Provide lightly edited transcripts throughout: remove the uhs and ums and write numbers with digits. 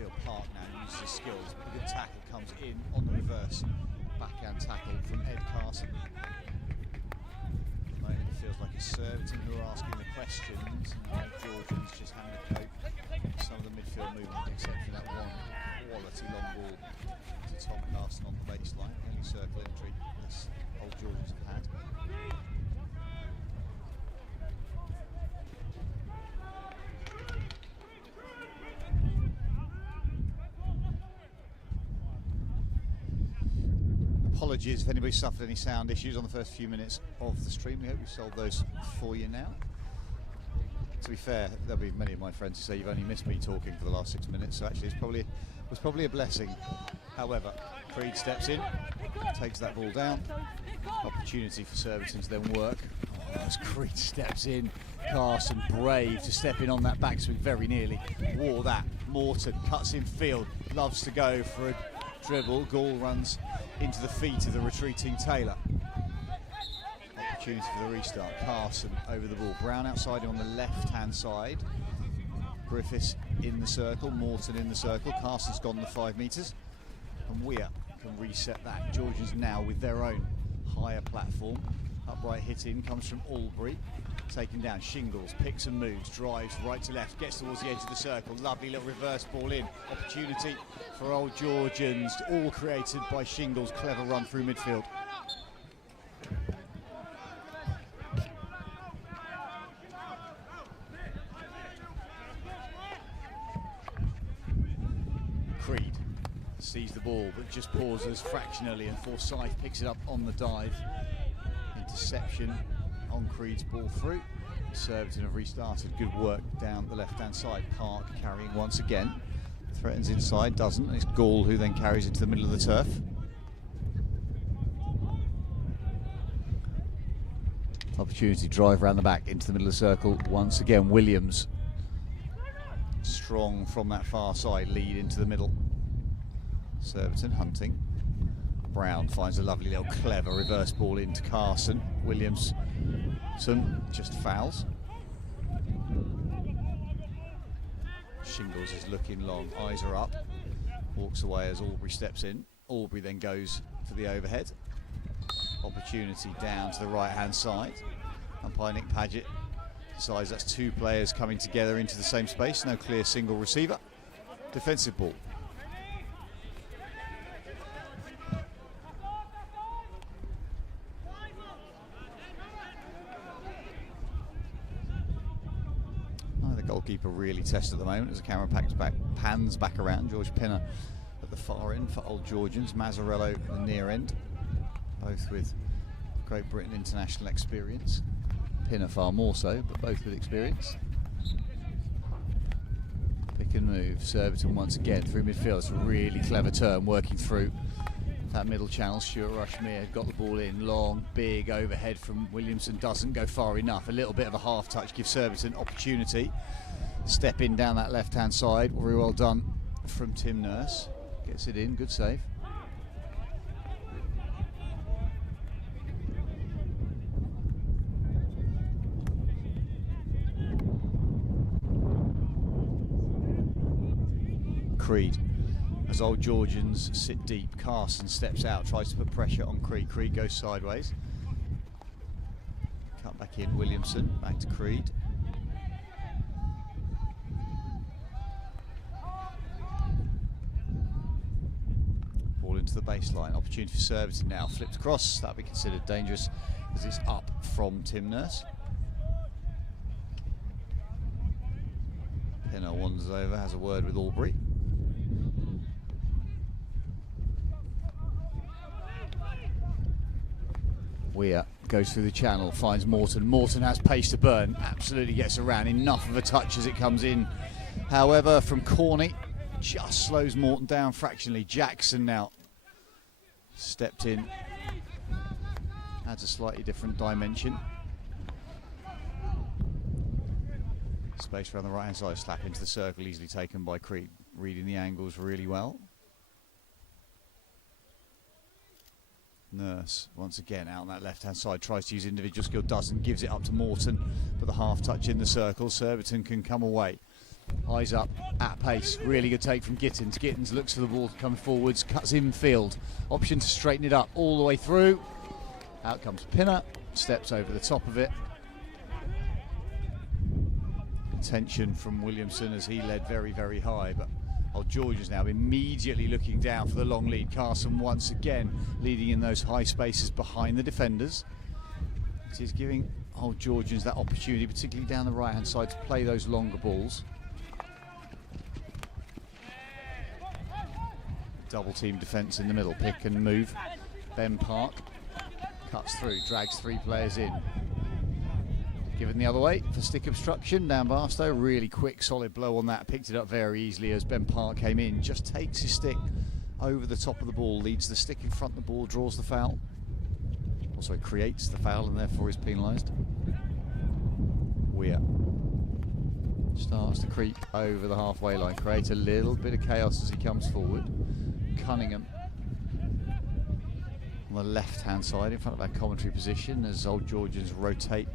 midfield. Park now uses his skills. A good tackle comes in on the reverse. Backhand tackle from Ed Carson. At the moment it feels like it's Surbiton who are asking the questions. Old Georgians just having a cope. Some of the midfield movement, except for that one quality long ball to Tom Carson on the baseline. Only circle entry this Old Georgians have had. Apologies if anybody suffered any sound issues on the first few minutes of the stream. We hope we've solved those for you now. To be fair, there'll be many of my friends who say you've only missed me talking for the last 6 minutes, so actually it was probably a blessing. However, Creed steps in, takes that ball down. Opportunity for Surbiton to then work. As Creed steps in, Carson brave to step in on that backswing very nearly. Wore that. Morton cuts in field, loves to go for a dribble. Gall runs into the feet of the retreating Taylor. Opportunity for the restart. Carson over the ball. Brown outside on the left-hand side. Griffiths in the circle. Morton in the circle. Carson's gone the 5 metres. And Weir can reset that. Georgians now with their own higher platform. Upright hit in comes from Albury. Taken down. Shingles picks and moves. Drives right to left. Gets towards the edge of the circle. Lovely little reverse ball in. Opportunity for Old Georgians. All created by Shingles. Clever run through midfield. Creed sees the ball but just pauses fractionally, and Forsyth picks it up on the dive. Interception on Creed's ball through. Surbiton have restarted. Good work down the left-hand side. Park carrying once again. Threatens inside, doesn't. It's Gall who then carries into the middle of the turf. Opportunity drive around the back into the middle of the circle. Once again, Williams. Strong from that far side, lead into the middle. Surbiton hunting. Brown finds a lovely little clever reverse ball into Carson. Williamson just fouls. Shingles is looking long, eyes are up. Walks away as Albury steps in. Albury then goes for the overhead. Opportunity down to the right-hand side. Umpire Nick Paget decides that's 2 players coming together into the same space. No clear single receiver. Defensive ball. Goalkeeper really tested at the moment as the camera pans back around. George Pinner at the far end for Old Georgians. Mazzarello at the near end, both with Great Britain international experience. Pinner far more so, but both with experience. Pick and move. Surbiton once again through midfield. It's a really clever turn working through that middle channel. Stuart Rushmere got the ball in. Long, big overhead from Williamson. Doesn't go far enough. A little bit of a half touch gives Surbiton opportunity. Step in down that left-hand side. Very well done from Tim Nurse. Gets it in. Good save. Creed. As Old Georgians sit deep, Carson steps out, tries to put pressure on Creed. Creed goes sideways. Cut back in, Williamson, back to Creed. Ball into the baseline. Opportunity for Surbiton now. Flipped across. That'll be considered dangerous as it's up from Tim Nurse. Pinner wanders over, has a word with Albury. Weir goes through the channel, finds Morton. Morton has pace to burn, absolutely gets around. Enough of a touch as it comes in. However, from Corney, just slows Morton down fractionally. Jackson now stepped in, adds a slightly different dimension. Space around the right hand side, slap into the circle, easily taken by Creed. Reading the angles really well. Nurse once again out on that left hand side, tries to use individual skill, doesn't, gives it up to Morton, but the half touch in the circle. Surbiton can come away. Eyes up, at pace, really good take from Gittins. Gittins looks for the ball to come forwards, cuts infield. Option to straighten it up all the way through. Out comes Pinner, steps over the top of it. Attention from Williamson as he led very, very high, but Old Georgians now immediately looking down for the long lead. Carson once again leading in those high spaces behind the defenders. It is giving Old Georgians that opportunity, particularly down the right hand side, to play those longer balls. Double team defence in the middle, pick and move. Ben Park cuts through, drags 3 players in. Given the other way for stick obstruction. Dan Barstow, really quick, solid blow on that. Picked it up very easily as Ben Park came in. Just takes his stick over the top of the ball, leads the stick in front of the ball, draws the foul. Also creates the foul and therefore is penalised. Weir starts to creep over the halfway line, create a little bit of chaos as he comes forward. Cunningham on the left-hand side in front of our commentary position as Old Georgians rotate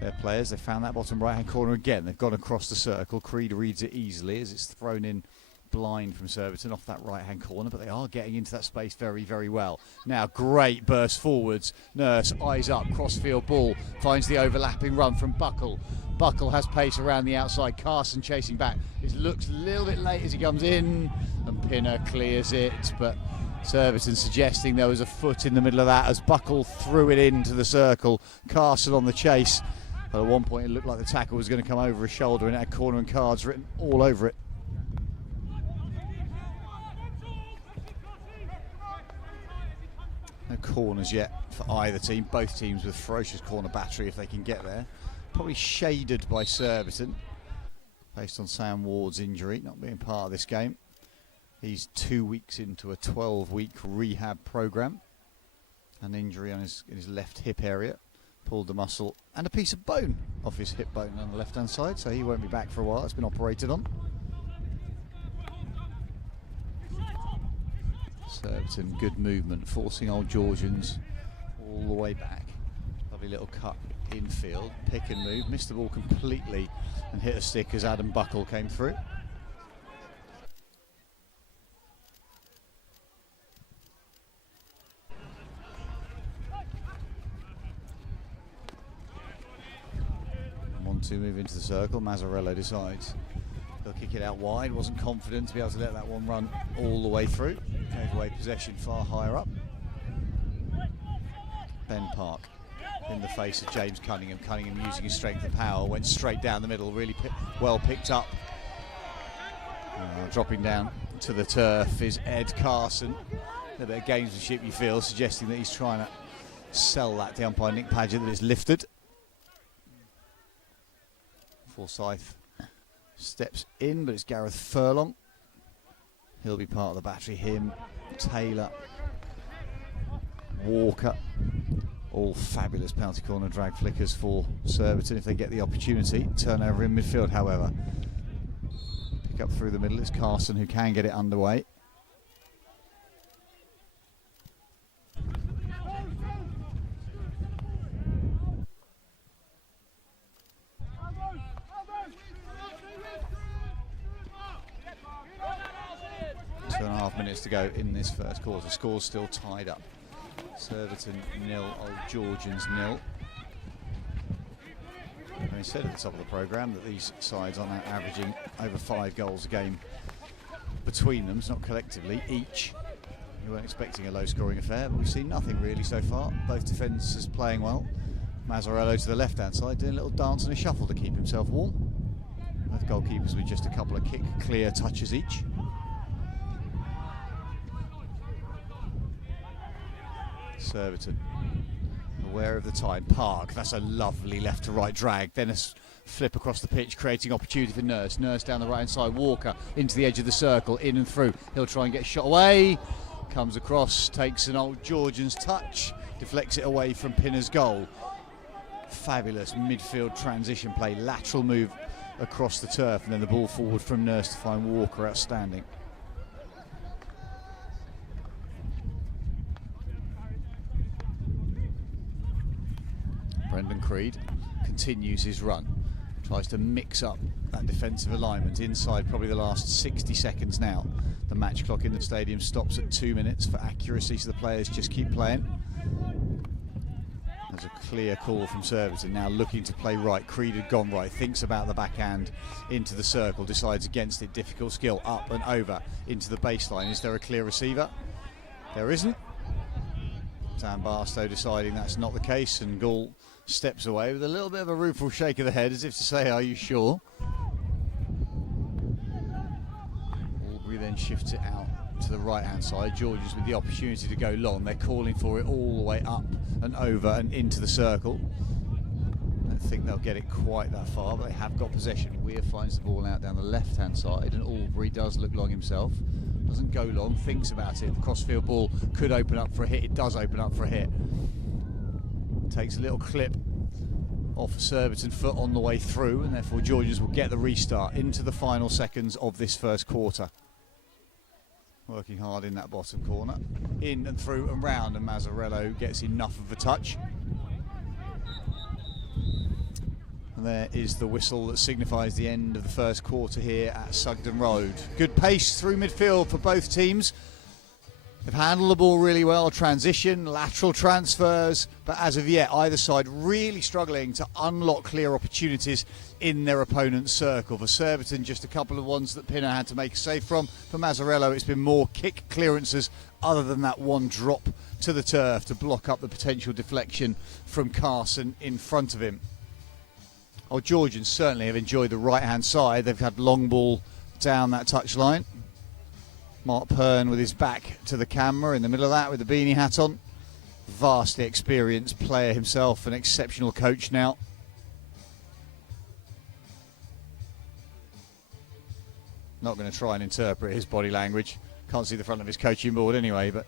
their players. They found that bottom right-hand corner again. They've gone across the circle. Creed reads it easily as it's thrown in blind from Surbiton off that right-hand corner, but they are getting into that space very, very well. Now, great burst forwards. Nurse, eyes up, crossfield ball, finds the overlapping run from Buckle. Buckle has pace around the outside. Carson chasing back. It looks a little bit late as he comes in, and Pinner clears it, but Surbiton suggesting there was a foot in the middle of that as Buckle threw it into the circle. Carson on the chase. But at one point it looked like the tackle was going to come over his shoulder and it had corner and cards written all over it. No corners yet for either team. Both teams with ferocious corner battery if they can get there. Probably shaded by Surbiton based on Sam Ward's injury, not being part of this game. He's 2 weeks into a 12-week rehab programme. An injury on in his left hip area. Pulled the muscle and a piece of bone off his hip bone on the left-hand side, so he won't be back for a while. It's been operated on. Surbiton, good movement, forcing Old Georgians all the way back. Lovely little cut infield, pick and move, missed the ball completely and hit a stick as Adam Buckle came through. To move into the circle, Mazzarello decides he'll kick it out wide. Wasn't confident to be able to let that one run all the way through. Gave away possession far higher up. Ben Park in the face of James Cunningham. Cunningham using his strength and power, went straight down the middle, really well picked up. Dropping down to the turf is Ed Carson. A bit of gamesmanship, you feel, suggesting that he's trying to sell that to umpire Nick Paget that it's lifted. Forsyth steps in, but it's Gareth Furlong. He'll be part of the battery. Him, Taylor, Walker. All fabulous penalty corner drag flickers for Surbiton if they get the opportunity. Turnover in midfield, however. Pick up through the middle. It's Carson who can get it underway. Minutes to go in this first quarter. Score's still tied up. Surbiton 0, Old Georgians 0. And we said at the top of the programme that these sides are now averaging over 5 goals a game between them, not collectively, each. We weren't expecting a low-scoring affair, but we've seen nothing really so far. Both defences playing well. Mazzarello to the left-hand side, doing a little dance and a shuffle to keep himself warm. Both goalkeepers with just a couple of clear touches each. Surbiton aware of the time. Park, that's a lovely left to right drag, then a flip across the pitch, creating opportunity for Nurse. Nurse down the right hand side, Walker into the edge of the circle, in and through. He'll try and get a shot away, comes across, takes an Old Georgians touch, deflects it away from Pinner's goal. Fabulous midfield transition play, lateral move across the turf, and then the ball forward from Nurse to find Walker. Outstanding. Brendan Creed continues his run. Tries to mix up that defensive alignment inside probably the last 60 seconds now. The match clock in the stadium stops at 2 minutes for accuracy, so the players just keep playing. There's a clear call from Surbiton, now looking to play right. Creed had gone right, thinks about the backhand into the circle, decides against it. Difficult skill, up and over into the baseline. Is there a clear receiver? There isn't. Sam Barstow deciding that's not the case, and Gaul steps away with a little bit of a rueful shake of the head as if to say, are you sure? Albury then shifts it out to the right hand side. Georgians with the opportunity to go long. They're calling for it all the way up and over and into the circle. I don't think they'll get it quite that far, but they have got possession. Weir finds the ball out down the left hand side, and Albury does look long himself. Doesn't go long, thinks about it. The crossfield ball could open up for a hit. It does open up for a hit. Takes a little clip off Surbiton foot on the way through, and therefore Georgians will get the restart into the final seconds of this first quarter. Working hard in that bottom corner, in and through and round, and Mazzarello gets enough of a touch. And there is the whistle that signifies the end of the first quarter here at Sugden Road. Good pace through midfield for both teams. They've handled the ball really well, transition, lateral transfers, but as of yet, either side really struggling to unlock clear opportunities in their opponent's circle. For Surbiton, just a couple of ones that Pinner had to make a save from. For Mazzarello, it's been more kick clearances, other than that one drop to the turf to block up the potential deflection from Carson in front of him. Old Georgians certainly have enjoyed the right-hand side. They've had long ball down that touchline. Mark Pern with his back to the camera in the middle of that with the beanie hat on. Vastly experienced player himself, an exceptional coach now. Not going to try and interpret his body language. Can't see the front of his coaching board anyway, but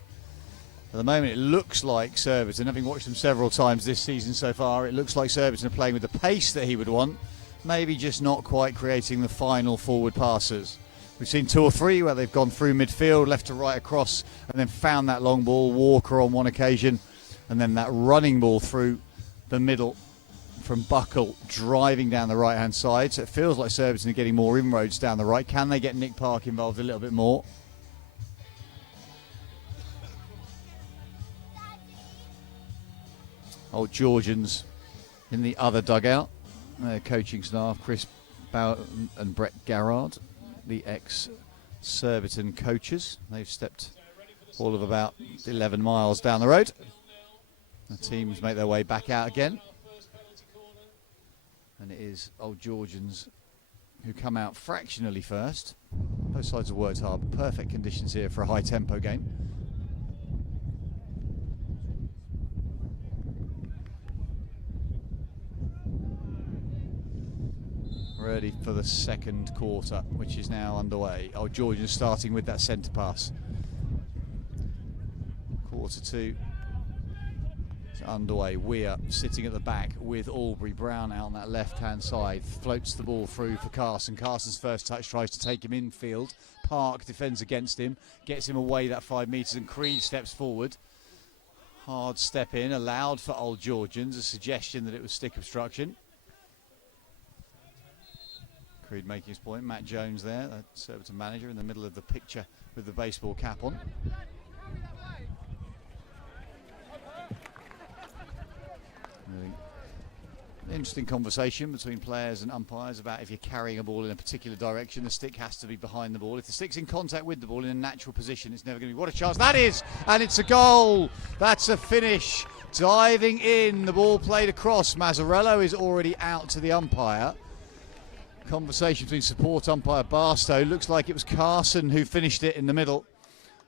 at the moment it looks like Surbiton, having watched them several times this season so far, it looks like Surbiton are playing with the pace that he would want, maybe just not quite creating the final forward passes. We've seen 2 or 3 where they've gone through midfield, left to right across, and then found that long ball. Walker on one occasion, and then that running ball through the middle from Buckle, driving down the right-hand side. So it feels like Surbiton are getting more inroads down the right. Can they get Nick Park involved a little bit more? Old Georgians in the other dugout. Their coaching staff, Chris Bowden and Brett Garrard, the ex-Surbiton coaches. They've stepped all of about 11 miles down the road. The teams make their way back out again. And it is Old Georgians who come out fractionally first. Both sides have worked hard. Perfect conditions here for a high-tempo game. Ready for the second quarter, which is now underway. Old Georgians starting with that centre pass. Quarter 2 is underway. Weir sitting at the back with Albury. Brown out on that left-hand side. Floats the ball through for Carson. Carson's first touch tries to take him infield. Park defends against him, gets him away that 5 metres, and Creed steps forward. Hard step in, allowed for Old Georgians, a suggestion that it was stick obstruction. Creed making his point. Matt Jones there, the Surbiton manager, in the middle of the picture with the baseball cap on. Interesting conversation between players and umpires about if you're carrying a ball in a particular direction, the stick has to be behind the ball. If the stick's in contact with the ball in a natural position, it's never going to be. What a chance that is! And it's a goal! That's a finish. Diving in, the ball played across. Mazzarello is already out to the umpire. Conversation between support umpire Barstow. Looks like it was Carson who finished it in the middle.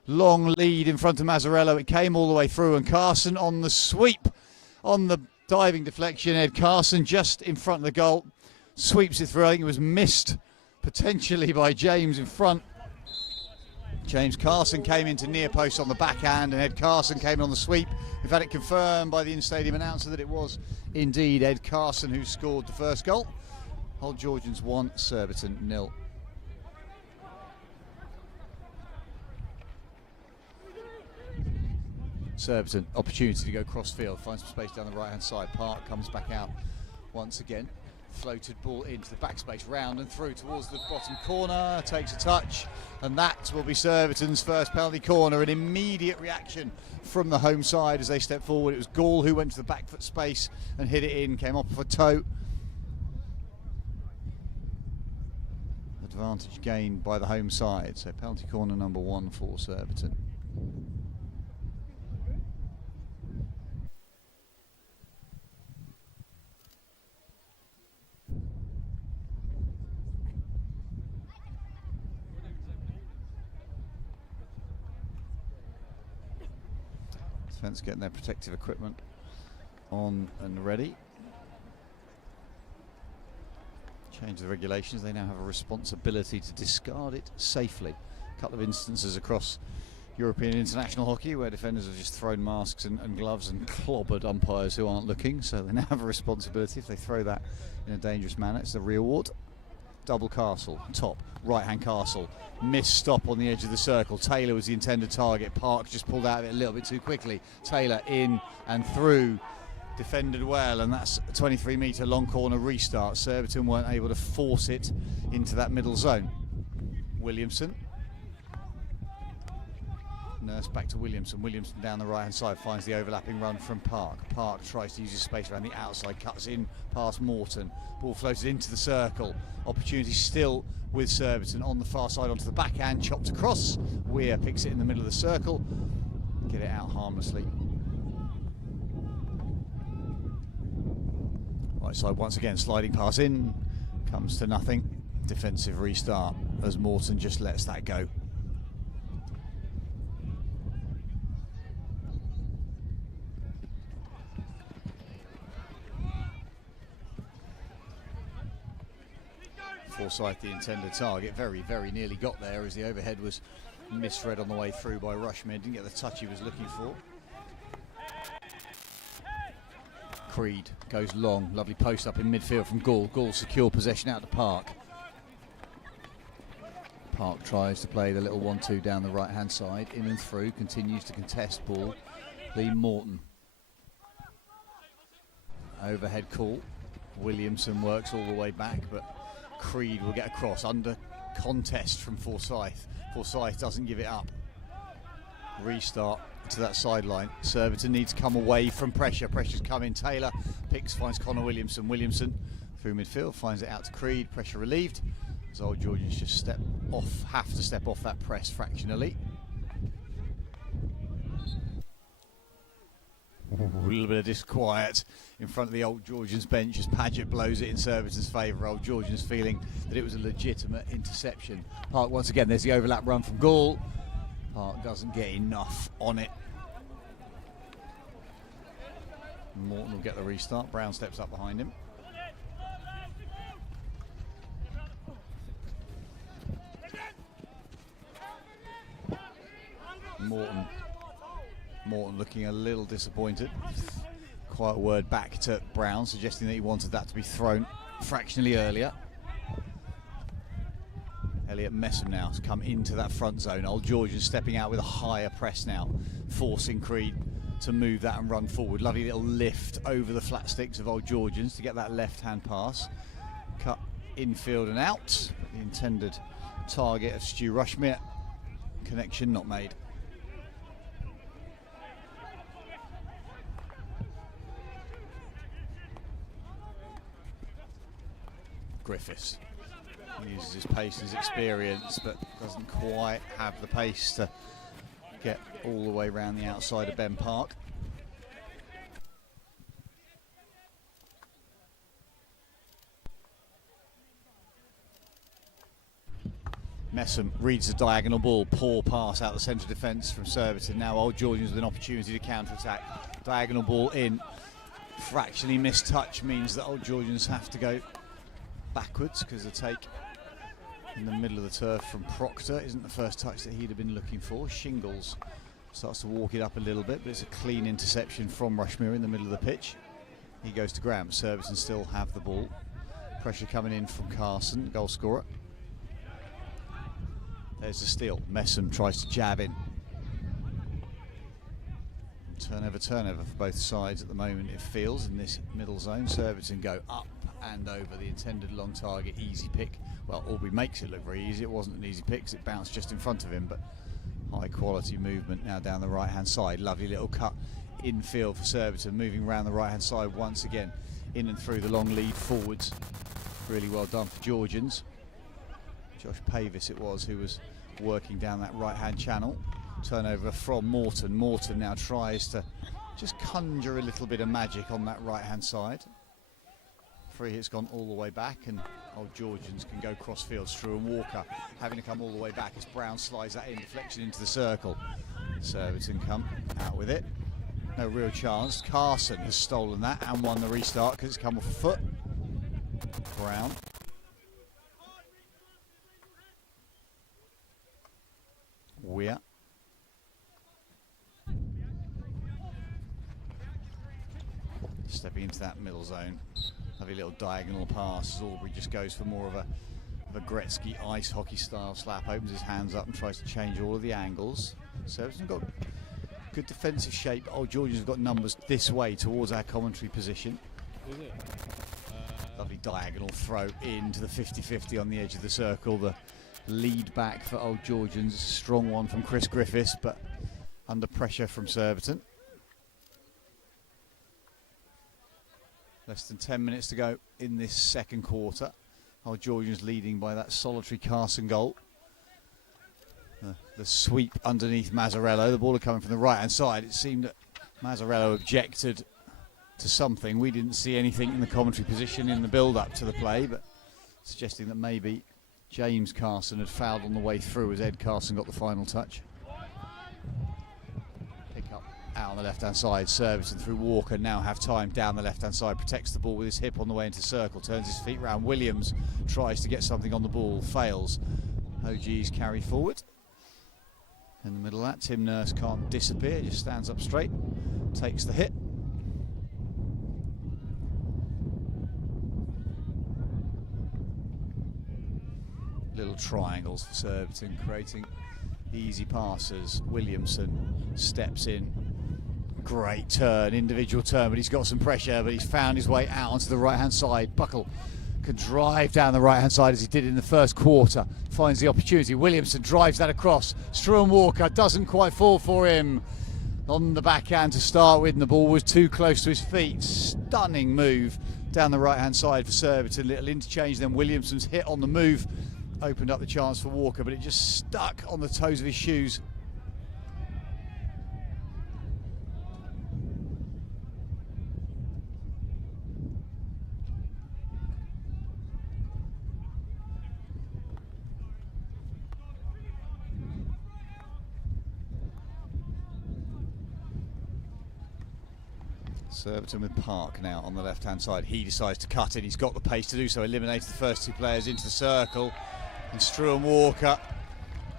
Long lead in front of Mazzarello. It came all the way through, and Carson on the sweep, on the diving deflection. Ed Carson just in front of the goal. Sweeps it through. I think it was missed potentially by James in front. James Carson came into near post on the backhand, and Ed Carson came in on the sweep. We've had it confirmed by the in-stadium announcer that it was indeed Ed Carson who scored the first goal. Old Georgians 1, Surbiton 0. Surbiton, opportunity to go cross field, finds some space down the right hand side. Park comes back out once again. Floated ball into the backspace, round and through towards the bottom corner, takes a touch, and that will be Surbiton's first penalty corner. An immediate reaction from the home side as they step forward. It was Gall who went to the back foot space and hit it in, came off for a toe. Advantage gained by the home side, so penalty corner number 1 for Surbiton. Defence getting their protective equipment on and ready. Change the regulations, they now have a responsibility to discard it safely. A couple of instances across European international hockey where defenders have just thrown masks and gloves and clobbered umpires who aren't looking, so they now have a responsibility if they throw that in a dangerous manner. It's the reward. Double Castle, top, right-hand Castle, missed stop on the edge of the circle. Taylor was the intended target. Park just pulled out of it a little bit too quickly. Taylor in and through, defended well, and that's a 23-metre long corner restart. Surbiton weren't able to force it into that middle zone. Williamson. Nurse back to Williamson. Williamson down the right-hand side finds the overlapping run from Park. Park tries to use his space around the outside, cuts in past Morton. Ball floated into the circle. Opportunity still with Surbiton on the far side onto the backhand, chopped across. Weir picks it in the middle of the circle. Get it out harmlessly. Right side once again, sliding pass in, comes to nothing. Defensive restart as Morton just lets that go. Forsyth, the intended target, very, very nearly got there as the overhead was misread on the way through by Rushmere. Didn't get the touch he was looking for. Creed goes long, lovely post up in midfield from Gall. Gall secure possession out to Park. Park tries to play the little 1-2 down the right hand side, in and through, continues to contest ball. Lee Morton. Overhead call. Williamson works all the way back, but Creed will get across under contest from Forsyth. Forsyth doesn't give it up. Restart to that sideline. Surbiton needs to come away from pressure. Pressure's coming. Taylor picks, finds Connor Williamson. Williamson through midfield, finds it out to Creed. Pressure relieved. As Old Georgians just have to step off that press fractionally. A little bit of disquiet in front of the Old Georgians bench as Paget blows it in Surbiton's favour. Old Georgians feeling that it was a legitimate interception. Park once again, there's the overlap run from Gall. Park doesn't get enough on it. Morton will get the restart. Brown steps up behind him. Morton looking a little disappointed. Quiet word back to Brown, suggesting that he wanted that to be thrown fractionally earlier. Elliot Messam now has come into that front zone. Old Georgian stepping out with a higher press now, forcing Creed to move that and run forward. Lovely little lift over the flat sticks of Old Georgians to get that left-hand pass. Cut infield and out. The intended target of Stu Rushmere. Connection not made. Griffiths uses his pace and his experience, but doesn't quite have the pace to get all the way around the outside of Ben Park. Messam reads the diagonal ball, poor pass out the centre of defence from Surbiton. Now Old Georgians with an opportunity to counter-attack. Diagonal ball in, fractionally missed touch means that Old Georgians have to go backwards because the take in the middle of the turf from Proctor isn't the first touch that he'd have been looking for. Shingles starts to walk it up a little bit, but it's a clean interception from Rushmere in the middle of the pitch. He goes to Graham. Surbiton still have the ball. Pressure coming in from Carson, goal scorer. There's the steal. Messam tries to jab in. Turnover for both sides at the moment, it feels, in this middle zone. Surbiton go up and over the intended long target, easy pick. Well, Aubrey makes it look very easy. It wasn't an easy pick because it bounced just in front of him, but high quality movement now down the right hand side. Lovely little cut infield for Surbiton, moving around the right hand side once again, in and through the long lead forwards. Really well done for Georgians. Josh Pavis it was who was working down that right hand channel. Turnover from Morton. Morton now tries to just conjure a little bit of magic on that right hand side. Free hit's gone all the way back, and Old Georgians can go cross field. Strew and Walker having to come all the way back as Brown slides that in, deflection into the circle. Surbiton come out with it. No real chance. Carson has stolen that and won the restart because it's come off a foot. Brown. Weir. Stepping into that middle zone. Lovely little diagonal pass as Aubrey just goes for more of a Gretzky ice hockey style slap, opens his hands up and tries to change all of the angles. Surbiton have got good defensive shape. Old Georgians have got numbers this way towards our commentary position. Is it? Lovely diagonal throw into the 50-50 on the edge of the circle. The lead back for Old Georgians, a strong one from Chris Griffiths, but under pressure from Surbiton. Less than 10 minutes to go in this second quarter. Old Georgians leading by that solitary Carson goal. The sweep underneath Mazzarello. The ball coming from the right hand side. It seemed that Mazzarello objected to something. We didn't see anything in the commentary position in the build up to the play, but suggesting that maybe James Carson had fouled on the way through as Ed Carson got the final touch. Pick up out on the left hand side. Surbiton through Walker now have time down the left hand side. Protects the ball with his hip on the way into circle. Turns his feet round. Williams tries to get something on the ball. Fails. OG's carry forward. In the middle of that, Tim Nurse can't disappear. Just stands up straight. Takes the hit. Little triangles for Surbiton, creating easy passes. Williamson steps in. Great turn, individual turn, but he's got some pressure, but he's found his way out onto the right-hand side. Buckle can drive down the right-hand side as he did in the first quarter. Finds the opportunity. Williamson drives that across. Struan Walker doesn't quite fall for him. On the backhand to start with, and the ball was too close to his feet. Stunning move down the right-hand side for Surbiton. Little interchange, then Williamson's hit on the move. Opened up the chance for Walker, but it just stuck on the toes of his shoes. Surbiton with Park now on the left-hand side. He decides to cut in. He's got the pace to do so. Eliminated the first two players into the circle. And Struan Walker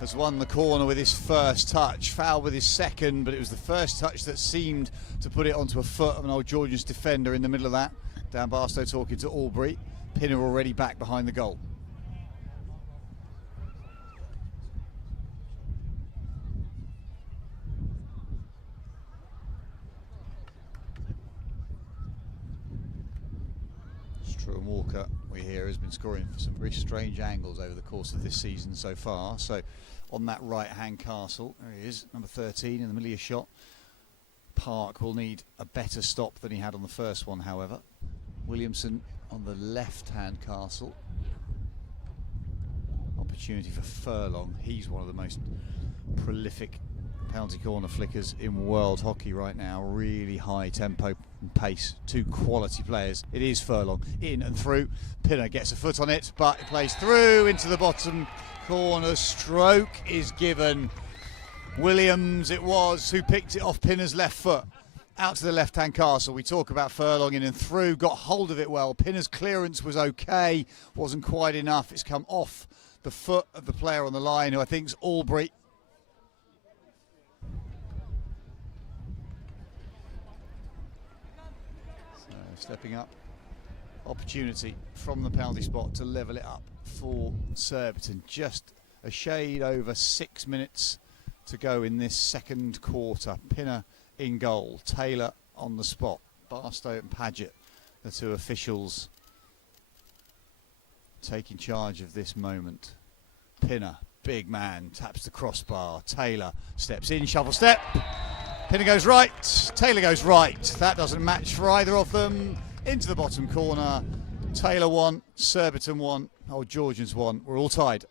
has won the corner with his first touch. Foul with his second, but it was the first touch that seemed to put it onto a foot of an Old Georgians defender in the middle of that. Dan Barstow talking to Aubrey. Pinner already back behind the goal. Struan Walker, we hear, has been scoring for some very strange angles over the course of this season so far. So on that right-hand castle, there he is, number 13 in the middle of your shot. Park will need a better stop than he had on the first one, however. Williamson on the left-hand castle. Opportunity for Furlong. He's one of the most prolific penalty corner flickers in world hockey right now. Really high tempo and pace. Two quality players. It is Furlong in and through. Pinner gets a foot on it, but it plays through into the bottom corner. Stroke is given. Williams it was who picked it off Pinner's left foot out to the left-hand castle. We talk about Furlong in and through, got hold of it well. Pinner's clearance was okay, wasn't quite enough. It's come off the foot of the player on the line, who I think's Aubrey. So stepping up, opportunity from the penalty spot to level it up for Surbiton. Just a shade over 6 minutes to go in this second quarter. Pinner in goal. Taylor on the spot. Barstow and Paget, the two officials taking charge of this moment. Pinner, big man, taps the crossbar. Taylor steps in, shuffle step. Pinner goes right, Taylor goes right. That doesn't match for either of them. Into the bottom corner. Taylor 1, Surbiton 1, Old Georgians 1. We're all tied.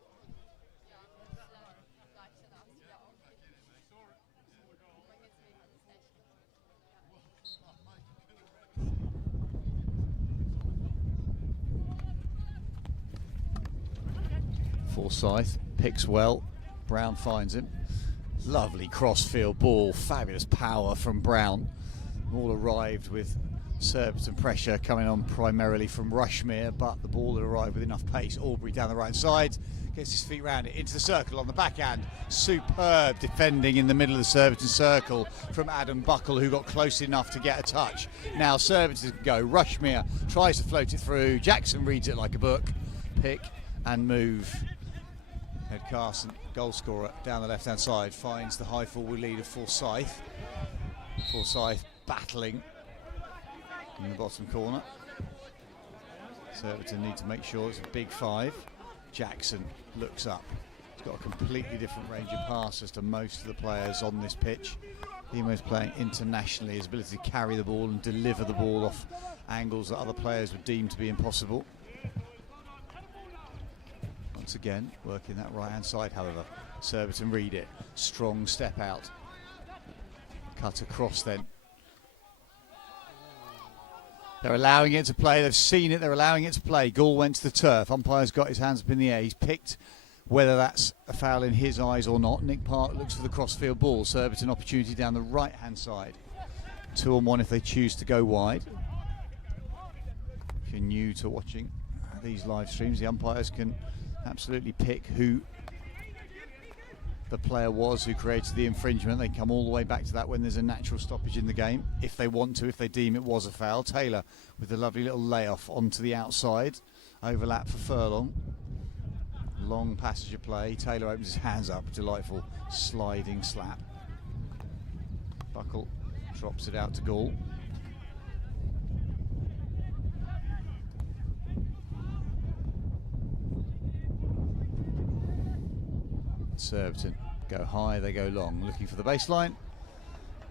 Forsyth picks well. Brown finds him. Lovely crossfield ball. Fabulous power from Brown. All arrived with Surbiton pressure coming on primarily from Rushmere, but the ball had arrived with enough pace. Aubrey down the right side. Gets his feet round it into the circle on the backhand. Superb defending in the middle of the Surbiton circle from Adam Buckle, who got close enough to get a touch. Now Surbiton can go. Rushmere tries to float it through. Jackson reads it like a book. Pick and move. Ed Carson, goalscorer, down the left-hand side, finds the high forward lead of Forsyth. Forsyth battling in the bottom corner. Surbiton need to make sure it's a big 5. Jackson looks up. He's got a completely different range of passes to most of the players on this pitch. Hemo's playing internationally. His ability to carry the ball and deliver the ball off angles that other players would deem to be impossible. Once again, working that right-hand side, however. Surbiton read it. Strong step out. Cut across then. They're allowing it to play. They've seen it. They're allowing it to play. Gall went to the turf. Umpire's got his hands up in the air. He's picked whether that's a foul in his eyes or not. Nick Park looks for the crossfield ball. Surbiton opportunity down the right-hand side. 2-on-1 if they choose to go wide. If you're new to watching these live streams, the umpires can absolutely pick who the player was who created the infringement. They come all the way back to that when there's a natural stoppage in the game, if they want to, if they deem it was a foul. Taylor with a lovely little layoff onto the outside. Overlap for Furlong. Long passage of play. Taylor opens his hands up. Delightful sliding slap. Buckle drops it out to Gall. Surbiton go high, they go long, looking for the baseline.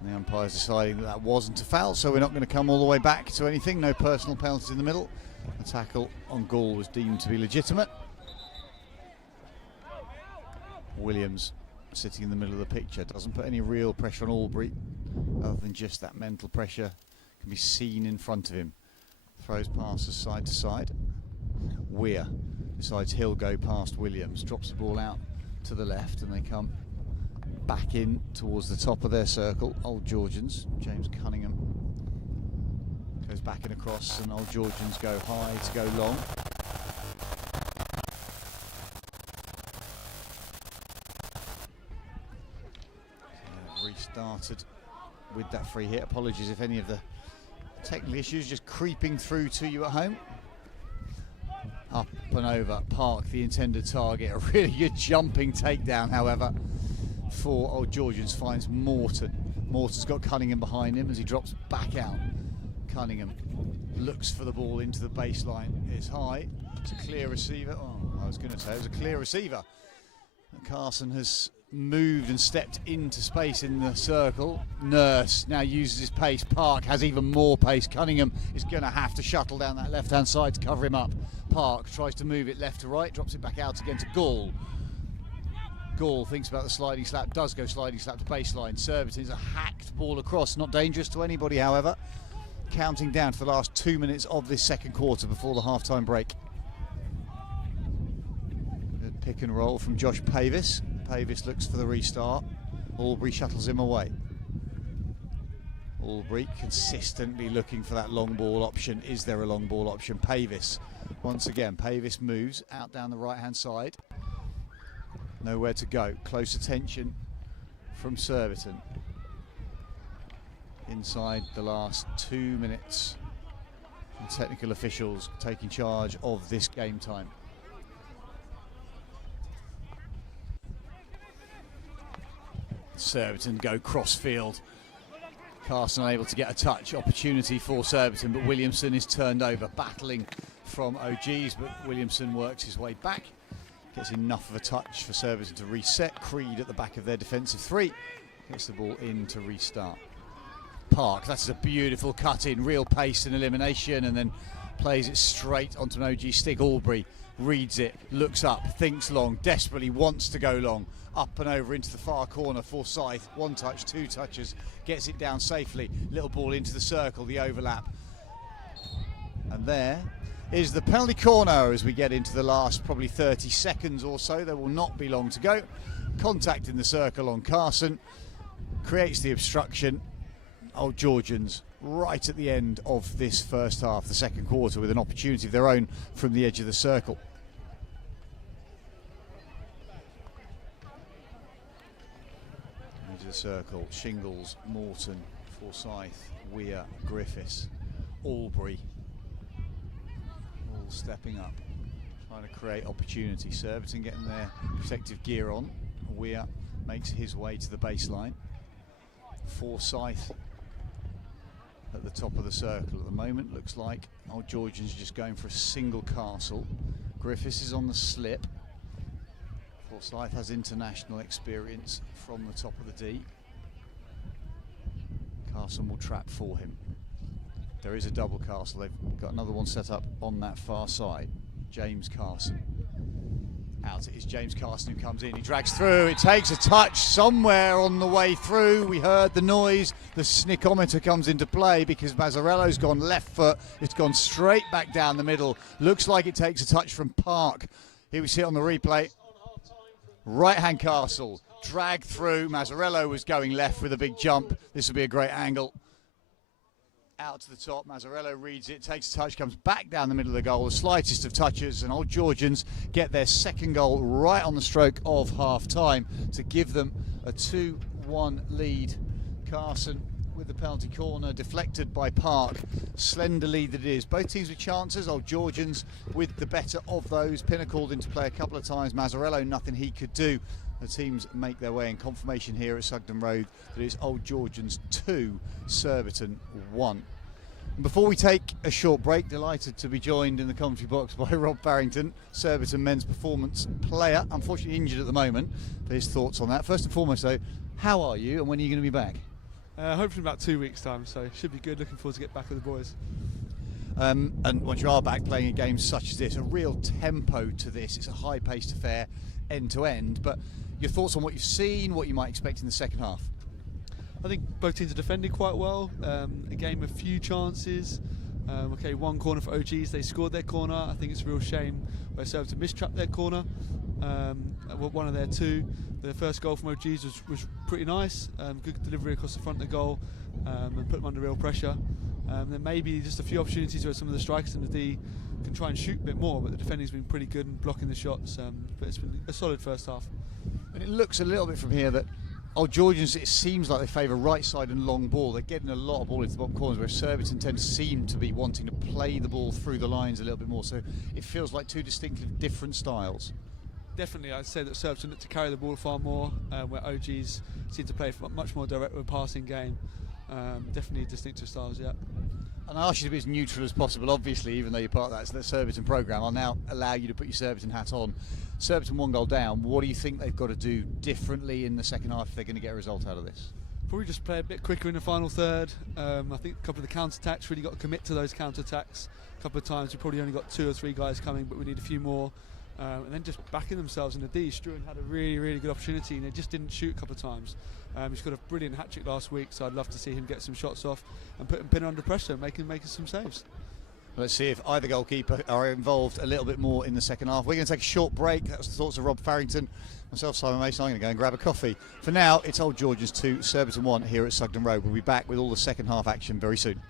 And the umpire's deciding that that wasn't a foul, so we're not going to come all the way back to anything. No personal penalties in the middle. The tackle on Gall was deemed to be legitimate. Williams sitting in the middle of the picture, doesn't put any real pressure on Aubrey, other than just that mental pressure can be seen in front of him. Throws passes side to side. Weir decides he'll go past Williams, drops the ball out to the left, and they come back in towards the top of their circle. Old Georgians, James Cunningham goes back and across, and Old Georgians go high to go long. So restarted with that free hit. Apologies if any of the technical issues just creeping through to you at home. Up and over, Park, the intended target. A really good jumping takedown, however, for Old Georgians. Finds Morton. Morton's got Cunningham behind him as he drops back out. Cunningham looks for the ball into the baseline. It's high. It's a clear receiver. Oh, I was going to say it was a clear receiver. Carson has moved and stepped into space in the circle. Nurse now uses his pace. Park has even more pace. Cunningham is going to have to shuttle down that left-hand side to cover him up. Park tries to move it left to right, drops it back out again to Gall. Gall thinks about the sliding slap, does go sliding slap to baseline. Surbiton is a hacked ball across, not dangerous to anybody, however. Counting down to the last 2 minutes of this second quarter before the half-time break. Good pick and roll from Josh Pavis. Pavis looks for the restart. Aubrey shuttles him away. Aubrey consistently looking for that long ball option. Is there a long ball option? Pavis. Once again, Pavis moves out down the right-hand side. Nowhere to go. Close attention from Surbiton. Inside the last 2 minutes. And technical officials taking charge of this game time. Surbiton go crossfield. Carson unable to get a touch. Opportunity for Surbiton, but Williamson is turned over. Battling from OGs, but Williamson works his way back. Gets enough of a touch for Surbiton to reset. Creed at the back of their defensive three. Gets the ball in to restart. Park, that's a beautiful cut in, real pace and elimination, and then plays it straight onto an OG stick. Albury reads it, looks up, thinks long, desperately wants to go long. Up and over into the far corner, Forsyth. One touch, two touches, gets it down safely. Little ball into the circle, the overlap. And there is the penalty corner as we get into the last probably 30 seconds or so. There will not be long to go. Contact in the circle on Carson. Creates the obstruction. Old Georgians right at the end of this first half, the second quarter, with an opportunity of their own from the edge of the circle. Edge of the circle, Shingles, Morton, Forsyth, Weir, Griffiths, Albury, all stepping up, trying to create opportunity. Surbiton getting their protective gear on. Weir makes his way to the baseline. Forsyth at the top of the circle at the moment. Looks like Old Georgians just going for a single castle. Griffiths is on the slip. Forsyth has international experience from the top of the D. Carson will trap for him. There is a double castle. They've got another one set up on that far side. James Carson. Out it is James Carson who comes in. He drags through. It takes a touch somewhere on the way through. We heard the noise. The snickometer comes into play because Mazzarello's gone left foot. It's gone straight back down the middle. Looks like it takes a touch from Park. Here we see it on the replay. Right-hand castle. Dragged through. Mazzarello was going left with a big jump. This will be a great angle. Out to the top, Mazzarello reads it, takes a touch, comes back down the middle of the goal, the slightest of touches, and Old Georgians get their second goal right on the stroke of half-time to give them a 2-1 lead. Carson with the penalty corner, deflected by Park. Slender lead that it is. Both teams with chances. Old Georgians with the better of those. Pinner called into play a couple of times. Mazzarello, nothing he could do. The teams make their way in. Confirmation here at Sugden Road that it's Old Georgians 2, Surbiton 1. And before we take a short break, delighted to be joined in the commentary box by Rob Barrington, Surbiton men's performance player, unfortunately injured at the moment, for his thoughts on that. First and foremost though, how are you and when are you going to be back? Hopefully about 2 weeks time, so should be good. Looking forward to get back with the boys. And once you are back playing a game such as this, a real tempo to this, it's a high-paced affair end to end, but your thoughts on what you've seen, what you might expect in the second half? I think both teams are defending quite well. A game of few chances. Okay, one corner for OGs, they scored their corner. I think it's a real shame where Surbiton mistrapped their corner. One of their two. The first goal from OGs was pretty nice. Good delivery across the front of the goal and put them under real pressure. Then maybe just a few opportunities where some of the strikers in the D can try and shoot a bit more, but the defending's been pretty good in blocking the shots. But it's been a solid first half. And it looks a little bit from here that Old Georgians, it seems like they favour right side and long ball. They're getting a lot of ball into the bottom corners, where Surbiton tend to seem to be wanting to play the ball through the lines a little bit more. So it feels like two distinctly different styles. Definitely, I'd say that Surbiton look to carry the ball far more, where OGs seem to play much more direct with a passing game. Definitely distinctive styles, yeah. And I ask you to be as neutral as possible, obviously, even though you're part of that Surbiton programme. I'll now allow you to put your Surbiton hat on. Surbiton 1 goal down. What do you think they've got to do differently in the second half if they're going to get a result out of this? Probably just play a bit quicker in the final third. I think a couple of the counter-attacks, really got to commit to those counter-attacks. A couple of times we probably only got 2 or 3 guys coming, but we need a few more. And then just backing themselves in the D. Struan had a really, really good opportunity and they just didn't shoot a couple of times. He's got a brilliant hat-trick last week, so I'd love to see him get some shots off and put Pinner under pressure, making some saves. Let's see if either goalkeeper are involved a little bit more in the second half. We're going to take a short break. That was the thoughts of Rob Farrington. Myself, Simon Mason, I'm going to go and grab a coffee. For now, it's Old Georgians 2, Surbiton 1 here at Sugden Road. We'll be back with all the second half action very soon.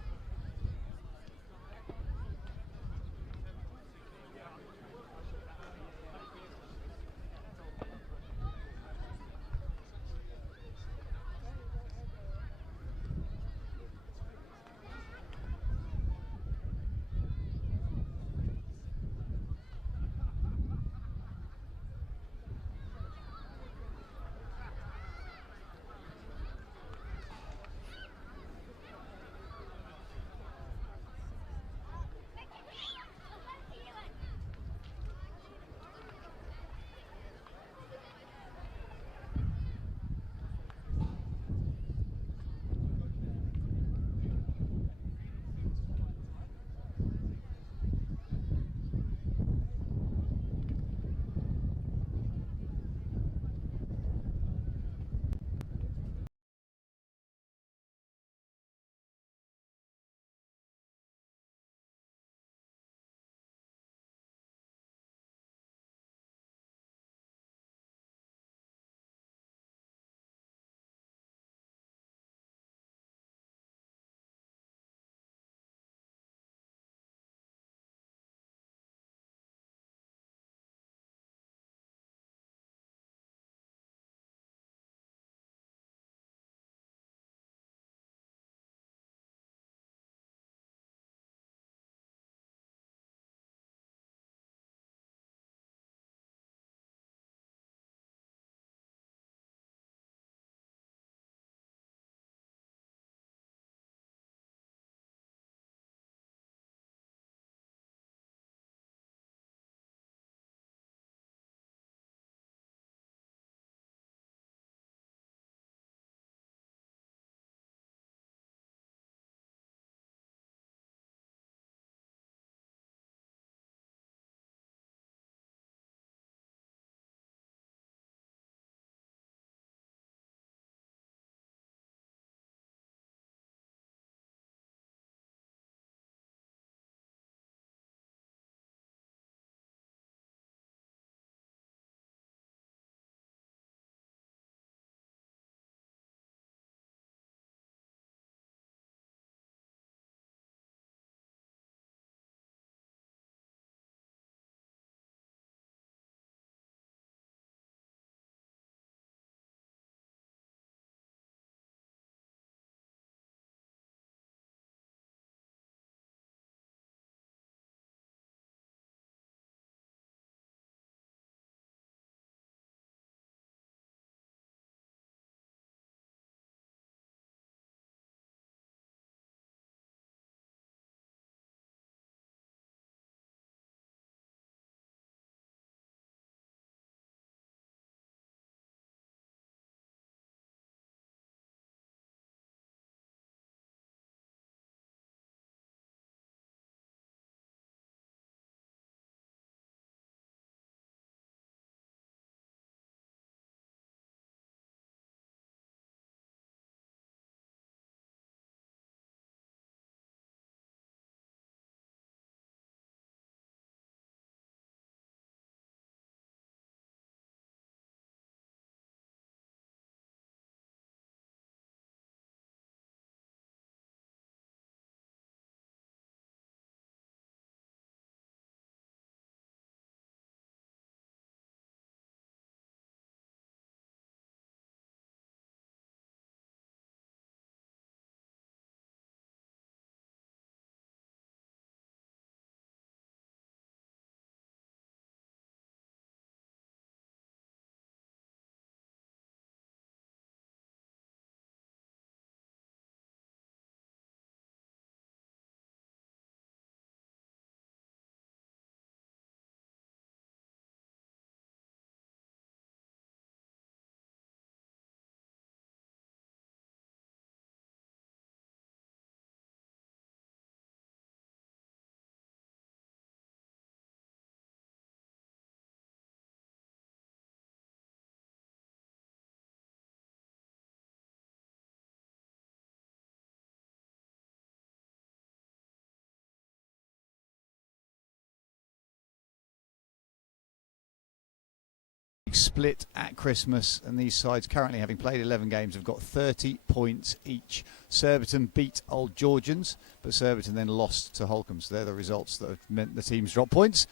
split at Christmas, and these sides currently, having played 11 games, have got 30 points each. Surbiton beat Old Georgians, but Surbiton then lost to Holcombe, so they're the results that have meant the teams drop points.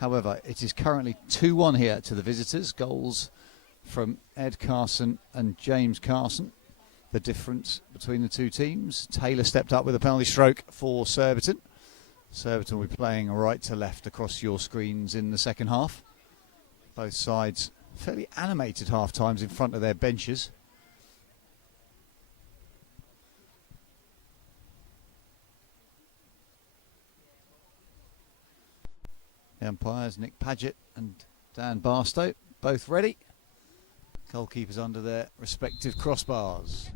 However, it is currently 2-1 here to the visitors. Goals from Ed Carson and James Carson. The difference between the two teams. Taylor stepped up with a penalty stroke for Surbiton. Surbiton will be playing right to left across your screens in the second half. Both sides fairly animated half times in front of their benches. The umpires, Nick Paget and Dan Barstow, both ready. Goalkeepers under their respective crossbars.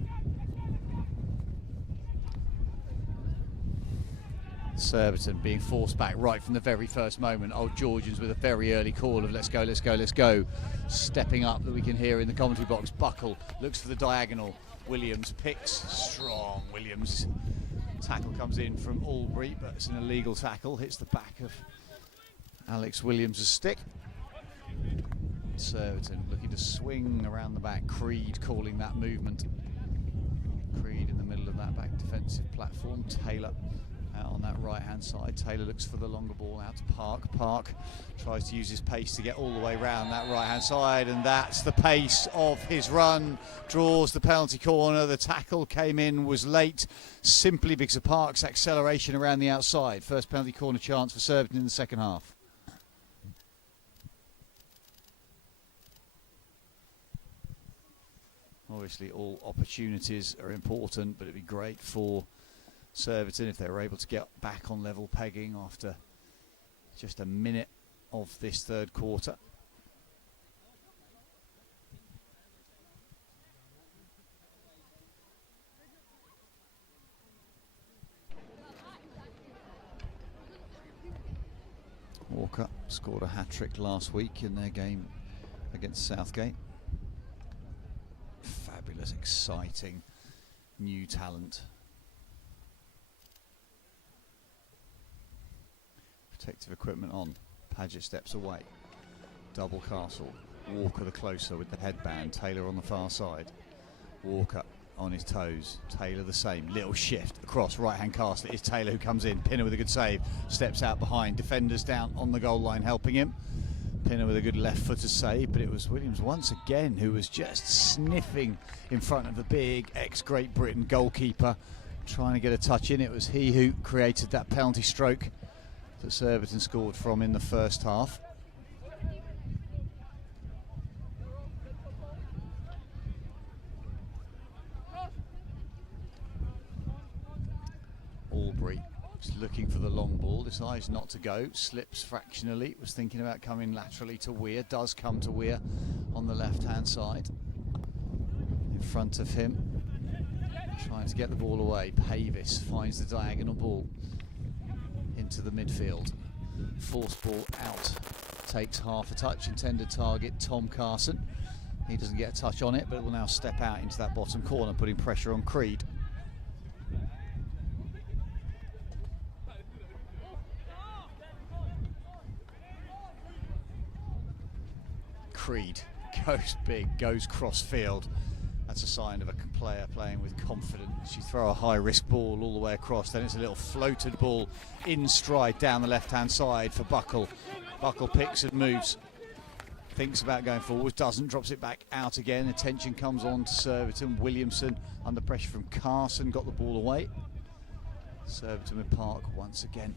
Surbiton being forced back right from the very first moment. Old Georgians with a very early call of let's go, let's go, let's go. Stepping up that we can hear in the commentary box. Buckle looks for the diagonal. Williams picks. Strong Williams. Tackle comes in from Albury, but it's an illegal tackle. Hits the back of Alex Williams' stick. Surbiton looking to swing around the back. Creed calling that movement. Creed in the middle of that back defensive platform. Taylor out on that right hand side. Taylor looks for the longer ball out to Park. Park tries to use his pace to get all the way round that right hand side, and that's the pace of his run. Draws the penalty corner. The tackle came in, was late simply because of Park's acceleration around the outside. First penalty corner chance for Surbiton in the second half. Obviously all opportunities are important, but it'd be great for Surbiton if they were able to get back on level pegging after just a minute of this third quarter. Walker scored a hat-trick last week in their game against Southgate. Fabulous, exciting new talent. Protective equipment on. Paget steps away. Double Castle. Walker the closer with the headband. Taylor on the far side. Walker on his toes. Taylor the same. Little shift across right hand Castle. It is Taylor who comes in. Pinner with a good save. Steps out behind. Defenders down on the goal line helping him. Pinner with a good left footer save, but it was Williams once again who was just sniffing in front of the big ex-Great Britain goalkeeper, trying to get a touch in. It was he who created that penalty stroke that Surbiton scored from in the first half. Albury looking for the long ball, decides not to go, slips fractionally, was thinking about coming laterally to Weir, does come to Weir on the left hand side. In front of him, trying to get the ball away. Pavis finds the diagonal ball into the midfield. Force ball out, takes half a touch, intended target Tom Carson. He doesn't get a touch on it, but will now step out into that bottom corner, putting pressure on Creed. Creed goes big, goes cross field. That's a sign of a player playing with confidence. You throw a high risk ball all the way across, then it's a little floated ball in stride down the left hand side for Buckle. Buckle picks and moves, thinks about going forward, doesn't, drops it back out again. Attention comes on to Surbiton. Williamson under pressure from Carson, got the ball away. Surbiton with Park once again.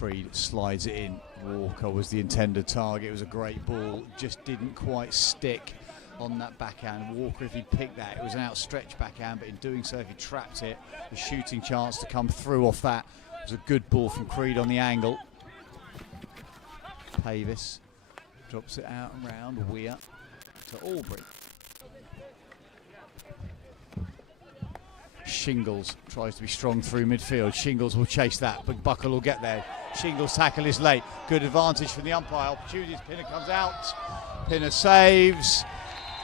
Creed slides it in. Walker was the intended target. It was a great ball, just didn't quite stick on that backhand. Walker, if he'd picked that, it was an outstretched backhand, but in doing so, if he trapped it, the shooting chance to come through off that. It was a good ball from Creed on the angle. Pavis drops it out and round. Weir to Albury. Shingles tries to be strong through midfield. Shingles will chase that, but Buckle will get there. Shingles' tackle is late. Good advantage from the umpire. Opportunities. Pinner comes out. Pinner saves.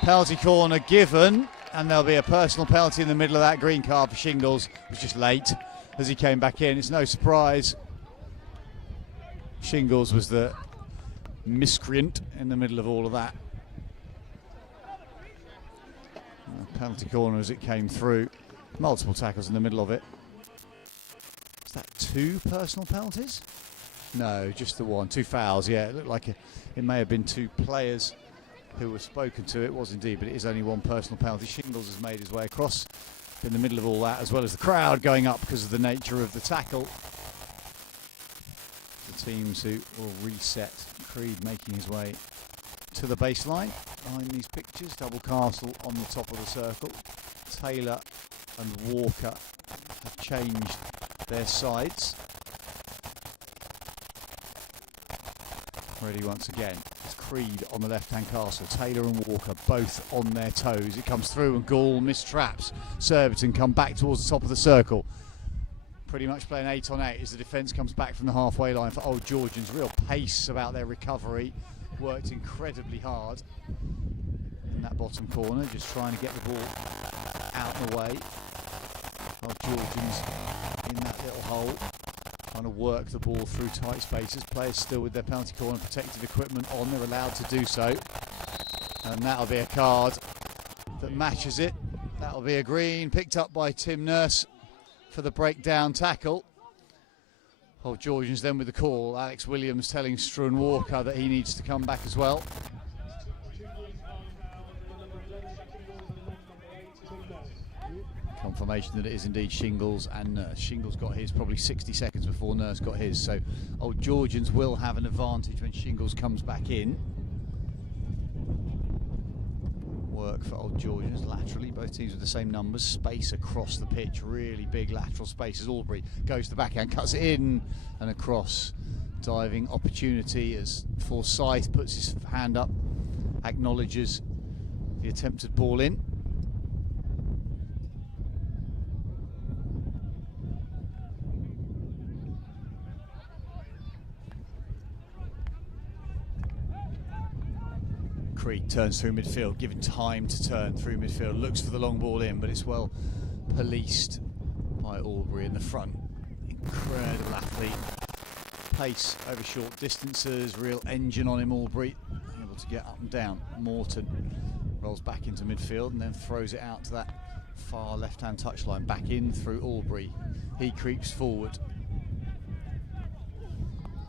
Penalty corner given, and there'll be a personal penalty in the middle of that. Green card for Shingles. It was just late as he came back in. It's no surprise. Shingles was the miscreant in the middle of all of that. Penalty corner as it came through. Multiple tackles in the middle of it. Is that 2 personal penalties? No, just the one. 2 fouls, yeah. It looked like it may have been 2 players who were spoken to. It was indeed, but it is only 1 personal penalty. Shingles has made his way across in the middle of all that, as well as the crowd going up because of the nature of the tackle. The teams who will reset. Creed making his way to the baseline behind these pictures. Double Castle on the top of the circle. Taylor and Walker have changed their sides. Ready once again. It's Creed on the left-hand castle. Taylor and Walker both on their toes. It comes through and Gaul mistraps. Surbiton come back towards the top of the circle. Pretty much playing 8 on 8 as the defence comes back from the halfway line for Old Georgians. Real pace about their recovery. Worked incredibly hard in that bottom corner, just trying to get the ball out and away. Old Georgians in that little hole, trying to work the ball through tight spaces. Players still with their penalty corner protective equipment on. They're allowed to do so. And that'll be a card that matches it. That'll be a green, picked up by Tim Nurse for the breakdown tackle. Old Georgians then with the call. Alex Williams telling Struan Walker that he needs to come back as well. Confirmation that it is indeed Shingles and Nurse. Shingles got his probably 60 seconds before Nurse got his, so Old Georgians will have an advantage when Shingles comes back in. Work for Old Georgians laterally, both teams with the same numbers. Space across the pitch, really big lateral spaces. Albury goes to the backhand, cuts it in and across. Diving opportunity as Forsyth puts his hand up, acknowledges the attempted ball in. Creed turns through midfield, given time to turn through midfield, looks for the long ball in, but it's well policed by Albury in the front. Incredible athlete, pace over short distances, real engine on him, Albury, able to get up and down. Morton rolls back into midfield and then throws it out to that far left-hand touchline, back in through Albury. He creeps forward.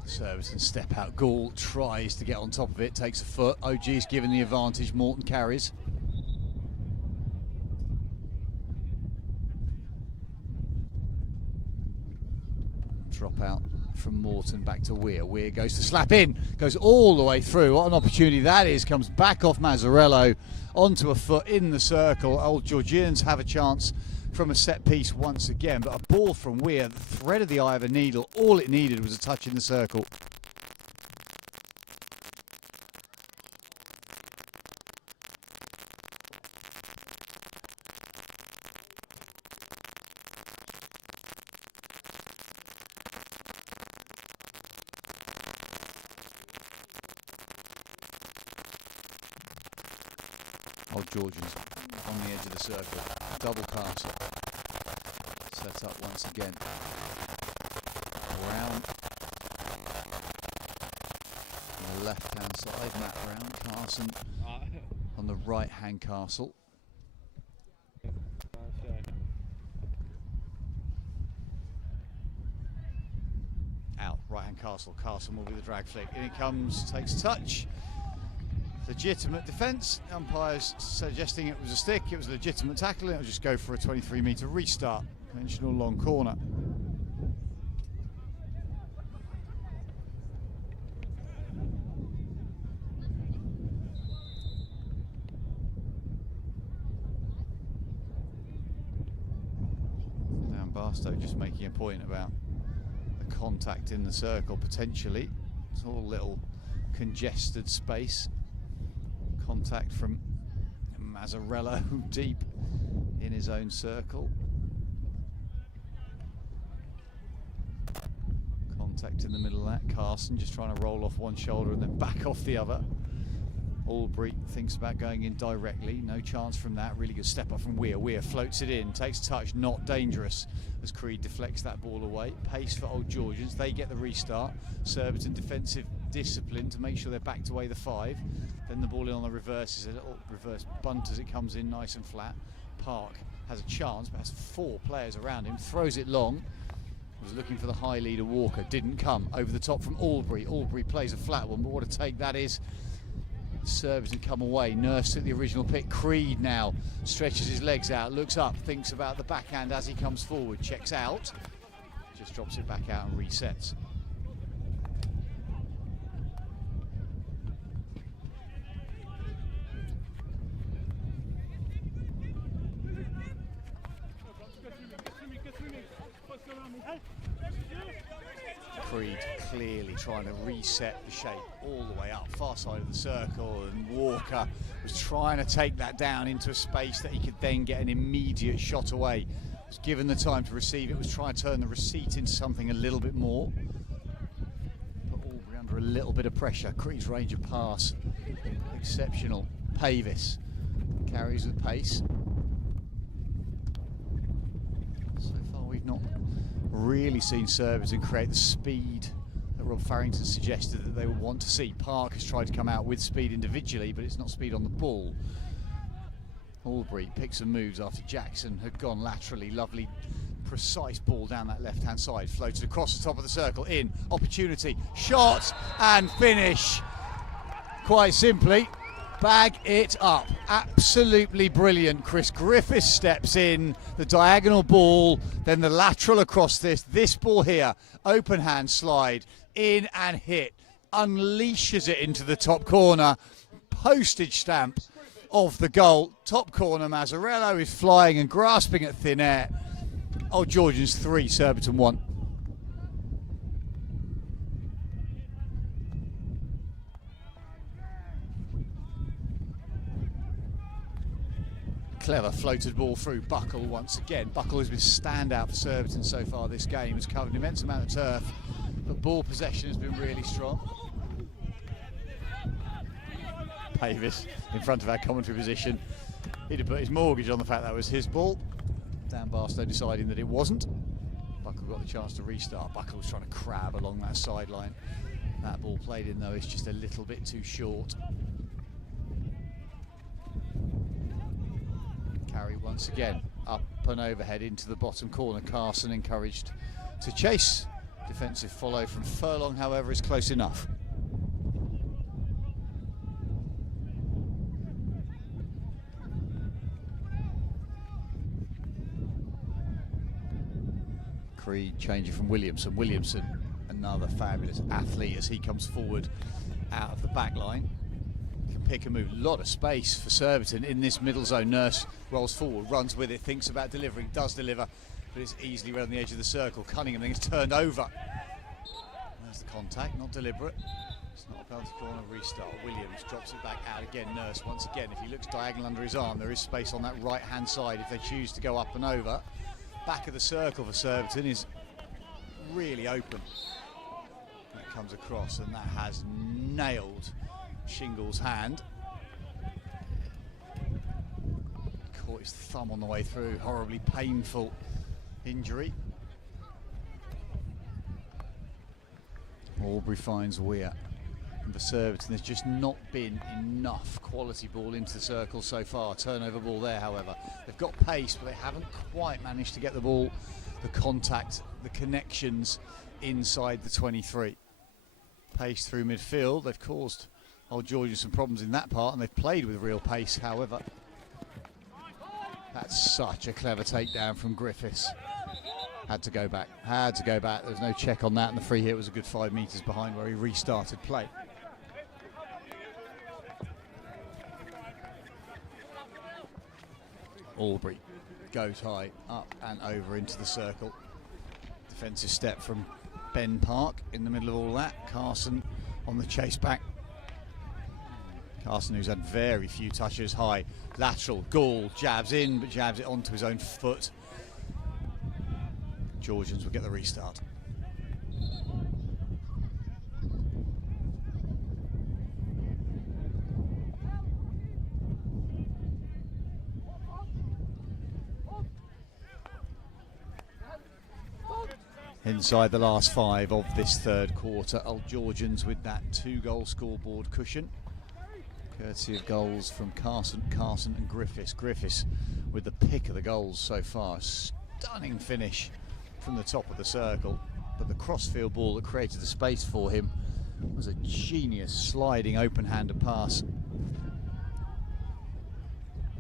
Surbiton step out. Gaul tries to get on top of it, takes a foot. OG's given the advantage. Morton carries. Drop out from Morton back to Weir. Weir goes to slap in, goes all the way through. What an opportunity that is. Comes back off Mazzarello onto a foot in the circle. Old Georgians have a chance from a set piece once again, but a ball from Weir, the thread of the eye of a needle. All it needed was a touch in the circle. Old Georgians on the edge of the circle. Double Castle. Set up once again. Brown. On the left hand side, Matt Brown. Carson on the right hand Castle. Out, right hand Castle. Carson will be the drag flick. In it comes, takes a touch. Legitimate defence. Umpires suggesting it was a stick. It was a legitimate tackle. It'll just go for a 23-metre restart. Conventional long corner. Dan Barstow just making a point about the contact in the circle potentially. It's all a little congested space. Contact from Mazzarello deep in his own circle. Contact in the middle of that. Carson just trying to roll off one shoulder and then back off the other. Albury thinks about going in directly, no chance from that. Really good step up from Weir. Weir floats it in, takes a touch, not dangerous as Creed deflects that ball away. Pace for Old Georgians, they get the restart. Surbiton defensive discipline to make sure they're backed away the 5. Then the ball in on the reverse is a little reverse bunt as it comes in nice and flat. Park has a chance but has 4 players around him, throws it long. Was looking for the high leader Walker, didn't come. Over the top from Albury. Albury plays a flat one, but what a take that is. Surbiton come away, Nurse at the original pick. Creed now stretches his legs out, looks up, thinks about the backhand as he comes forward, checks out, just drops it back out and resets. Creed clearly trying to reset the shape all the way up, far side of the circle, and Walker was trying to take that down into a space that he could then get an immediate shot away. Was given the time to receive it, was trying to turn the receipt into something a little bit more. Put Albury under a little bit of pressure. Creed's range of pass, exceptional. Pavis carries with pace. So far we've not really seen Surbiton create the speed that Rob Farrington suggested that they would want to see. Park has tried to come out with speed individually, but it's not speed on the ball. Albury picks and moves after Jackson had gone laterally. Lovely, precise ball down that left-hand side. Floated across the top of the circle, in, opportunity, shot and finish. Quite simply, bag it up. Absolutely brilliant. Chris Griffiths steps in, the diagonal ball, then the lateral across this ball here, open hand slide, in and hit, unleashes it into the top corner, postage stamp of the goal. Top corner, Mazzarello is flying and grasping at thin air. Old Georgians 3, Surbiton 1. Clever floated ball through. Buckle once again. Buckle has been standout for Surbiton so far this game. Has covered an immense amount of turf, but ball possession has been really strong. Pavis in front of our commentary position. He'd have put his mortgage on the fact that was his ball. Dan Barstow deciding that it wasn't. Buckle got the chance to restart. Buckle was trying to crab along that sideline. That ball played in though is just a little bit too short. Carry once again, up and overhead into the bottom corner. Carson encouraged to chase. Defensive follow from Furlong, however, is close enough. Creed changing from Williamson. Williamson, another fabulous athlete as he comes forward out of the back line. Pick and move, a lot of space for Surbiton in this middle zone. Nurse rolls forward, runs with it, thinks about delivering, does deliver, but it's easily right on the edge of the circle. Cunningham then gets turned over. There's the contact, not deliberate. It's not a penalty corner, restart. Williams drops it back out again. Nurse once again, if he looks diagonal under his arm, there is space on that right hand side if they choose to go up and over. Back of the circle for Surbiton is really open. That comes across and that has nailed Shingle's hand. Caught his thumb on the way through, horribly painful injury. Albury finds Weir. And for Surbiton, there's just not been enough quality ball into the circle so far. Turnover ball there, however. They've got pace, but they haven't quite managed to get the ball, the contact, the connections inside the 23. Pace through midfield. They've caused Old Georgians some problems in that part, and they've played with real pace, however. That's such a clever takedown from Griffiths. Had to go back, There was no check on that, and the free hit was a good 5 metres behind where he restarted play. Albury goes high, up and over into the circle. Defensive step from Ben Park in the middle of all that. Carson on the chase back. Carson, who's had very few touches, high, lateral, Gall jabs in, but jabs it onto his own foot. Georgians will get the restart. Inside the last 5 of this third quarter, Old Georgians with that 2-goal scoreboard cushion, courtesy of goals from Carson and Griffiths. Griffiths with the pick of the goals so far. Stunning finish from the top of the circle, but the crossfield ball that created the space for him was a genius sliding open-handed pass.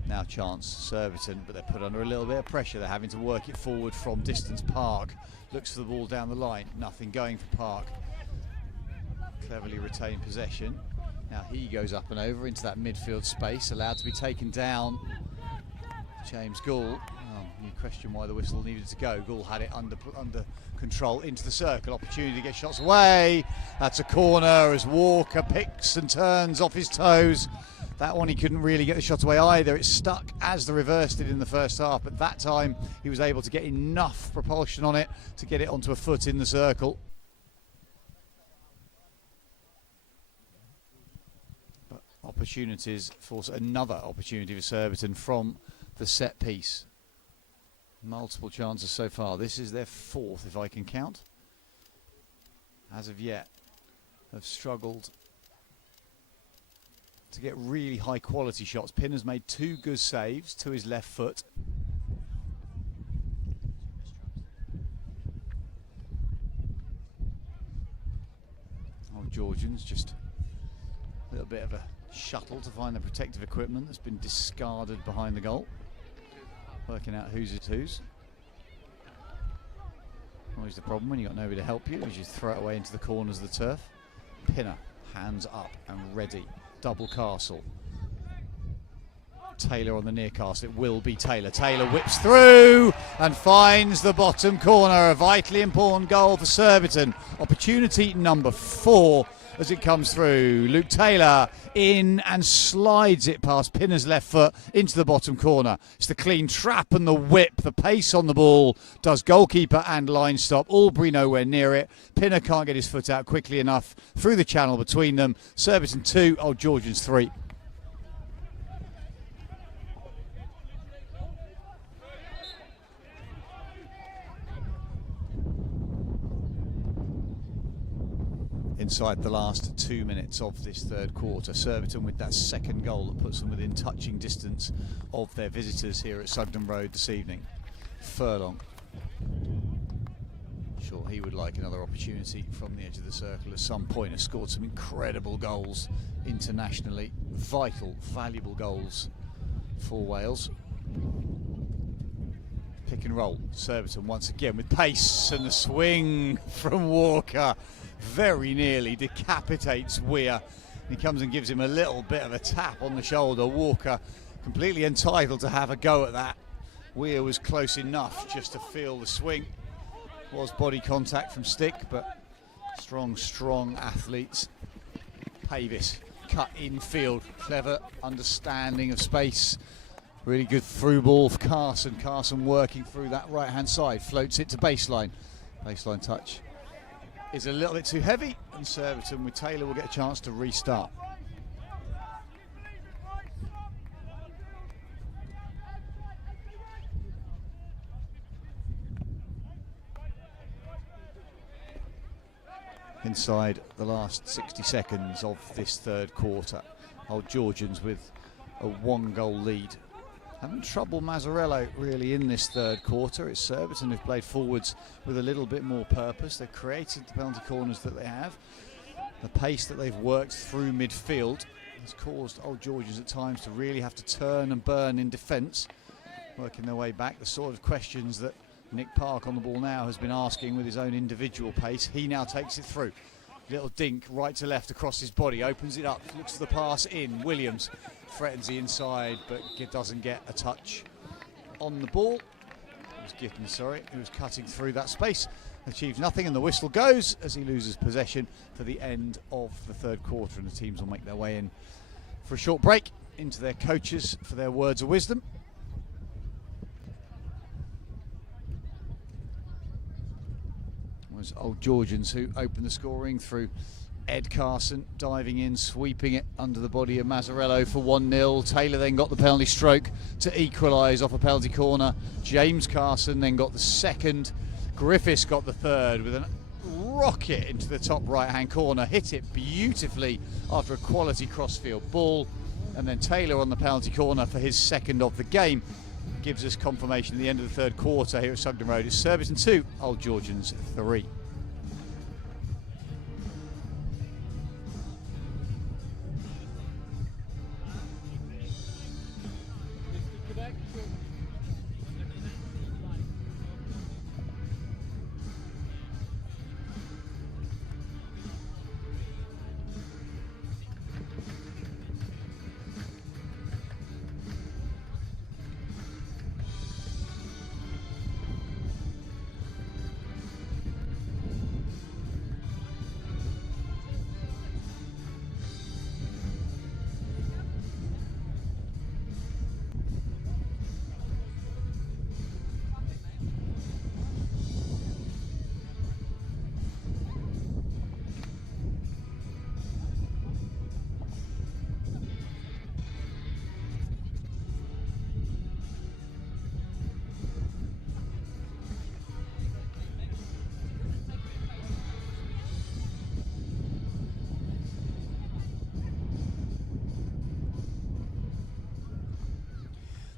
Now chance Surbiton, but they're put under a little bit of pressure. They're having to work it forward from distance. Park looks for the ball down the line. Nothing going for Park. Cleverly retained possession. Now he goes up and over into that midfield space, allowed to be taken down. James Gould. You question why the whistle needed to go. Gould had it under control into the circle. Opportunity to get shots away. That's a corner as Walker picks and turns off his toes. That one he couldn't really get the shot away either. It stuck as the reverse did in the first half, but that time he was able to get enough propulsion on it to get it onto a foot in the circle. But opportunities for another opportunity for Surbiton from the set piece. Multiple chances so far. This is their 4th, if I can count. As of yet, have struggled to get really high quality shots. Pinner's made 2 good saves to his left foot. Old Georgians just a little bit of a shuttle to find the protective equipment that's been discarded behind the goal. Working out whose it's whose. Always the problem when you've got nobody to help you, is you throw it away into the corners of the turf. Pinner, hands up and ready. Double Castle. Taylor on the near cast. It will be Taylor. Taylor whips through and finds the bottom corner. A vitally important goal for Surbiton. Opportunity number 4 as it comes through. Luke Taylor in and slides it past Pinner's left foot into the bottom corner. It's the clean trap and the whip. The pace on the ball does goalkeeper and line stop. Albury nowhere near it. Pinner can't get his foot out quickly enough through the channel between them. Surbiton 2, Old Georgians 3. Inside the last 2 minutes of this third quarter, Surbiton with that second goal that puts them within touching distance of their visitors here at Sugden Road this evening. Furlong. Sure, he would like another opportunity from the edge of the circle at some point. Has scored some incredible goals internationally. Vital, valuable goals for Wales. Pick and roll. Surbiton once again with pace and the swing from Walker. Very nearly decapitates Weir. He comes and gives him a little bit of a tap on the shoulder. Walker completely entitled to have a go at that. Weir was close enough just to feel the swing. Was body contact from Stick, but strong athletes. Pavis cut infield. Clever understanding of space. Really good through ball for Carson. Carson working through that right hand side. Floats it to baseline. Baseline touch is a little bit too heavy, and Surbiton with Taylor will get a chance to restart. Inside the last 60 seconds of this third quarter, Old Georgians with a 1-goal lead. Having trouble Mazzarello really in this third quarter. It's Surbiton who've played forwards with a little bit more purpose. They've created the penalty corners that they have. The pace that they've worked through midfield has caused Old Georgians at times to really have to turn and burn in defence, working their way back. The sort of questions that Nick Park on the ball now has been asking with his own individual pace. He now takes it through. Little dink right to left across his body, opens it up, looks for the pass in. Williams threatens the inside, but doesn't get a touch on the ball. It was Gitton, sorry, who was cutting through that space. Achieves nothing, and the whistle goes as he loses possession for the end of the third quarter, and the teams will make their way in for a short break into their coaches for their words of wisdom. It was Old Georgians who opened the scoring through Ed Carson diving in, sweeping it under the body of Mazzarello for 1-0. Taylor then got the penalty stroke to equalise off a penalty corner. James Carson then got the second Griffiths got the third with a rocket into the top right-hand corner, hit it beautifully after a quality crossfield ball, and then Taylor on the penalty corner for his second of the game gives us confirmation at the end of the third quarter here at Sugden Road. It's Surbiton 2, Old Georgians 3.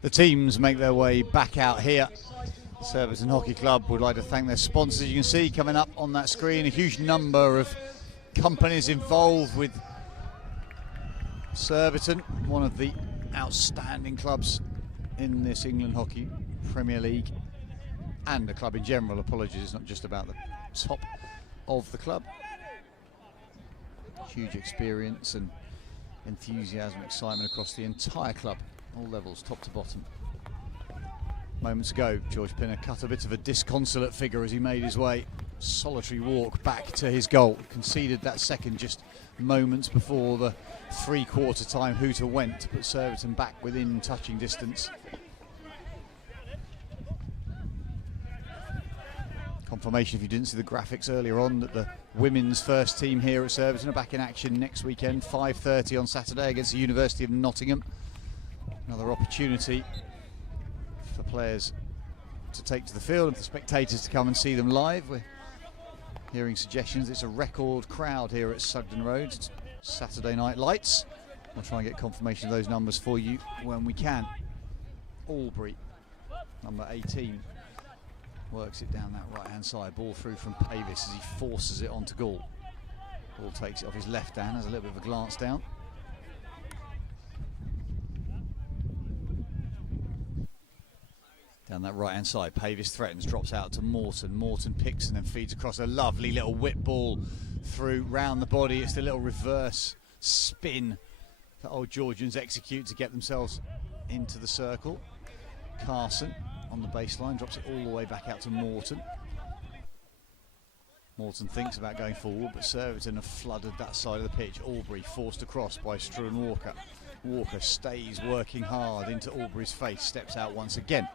The teams make their way back out here. Surbiton Hockey Club would like to thank their sponsors. You can see coming up on that screen a huge number of companies involved with Surbiton, one of the outstanding clubs in this England Hockey Premier League, and the club in general. Apologies, it's not just about the top of the club. Huge experience and enthusiasm, excitement across the entire club. All levels, top to bottom. Moments ago, George Pinner cut a bit of a disconsolate figure as he made his way, solitary walk back to his goal. Conceded that second just moments before the three-quarter time hooter went to put Surbiton back within touching distance. Confirmation, if you didn't see the graphics earlier on, that the women's first team here at Surbiton are back in action next weekend, 5:30 on Saturday against the University of Nottingham. Another opportunity for players to take to the field and for spectators to come and see them live. We're hearing suggestions it's a record crowd here at Sugden Road. It's Saturday Night Lights. We'll try and get confirmation of those numbers for you when we can. Albury, number 18, works it down that right-hand side. Ball through from Pavis as he forces it onto goal. Ball takes it off his left hand, has a little bit of a glance down. Down that right-hand side, Pavis threatens, drops out to Morton. Morton picks and then feeds across a lovely little whip ball through round the body. It's the little reverse spin that Old Georgians execute to get themselves into the circle. Carson on the baseline, drops it all the way back out to Morton. Morton thinks about going forward, but Surbiton have flooded that side of the pitch. Albury forced across by Struan Walker. Walker stays working hard into Albury's face, steps out once again.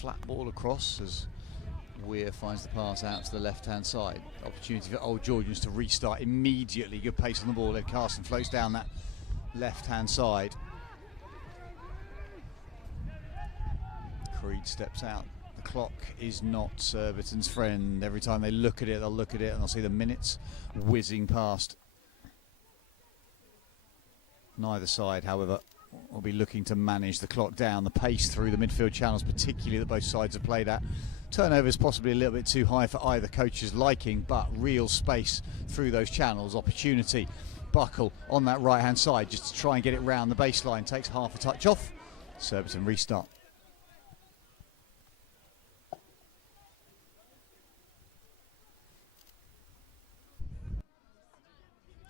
Flat ball across as Weir finds the pass out to the left-hand side. Opportunity for Old Georgians to restart immediately. Good pace on the ball. Ed Carson floats down that left-hand side. Creed steps out. The clock is not Surbiton's friend. Every time they look at it, they'll look at it and they'll see the minutes whizzing past. Neither side, however, will be looking to manage the clock down. The pace through the midfield channels, particularly that both sides have played at. Turnover is possibly a little bit too high for either coach's liking, but real space through those channels. Opportunity. Buckle on that right-hand side just to try and get it round the baseline. Takes half a touch off. Surbiton restart.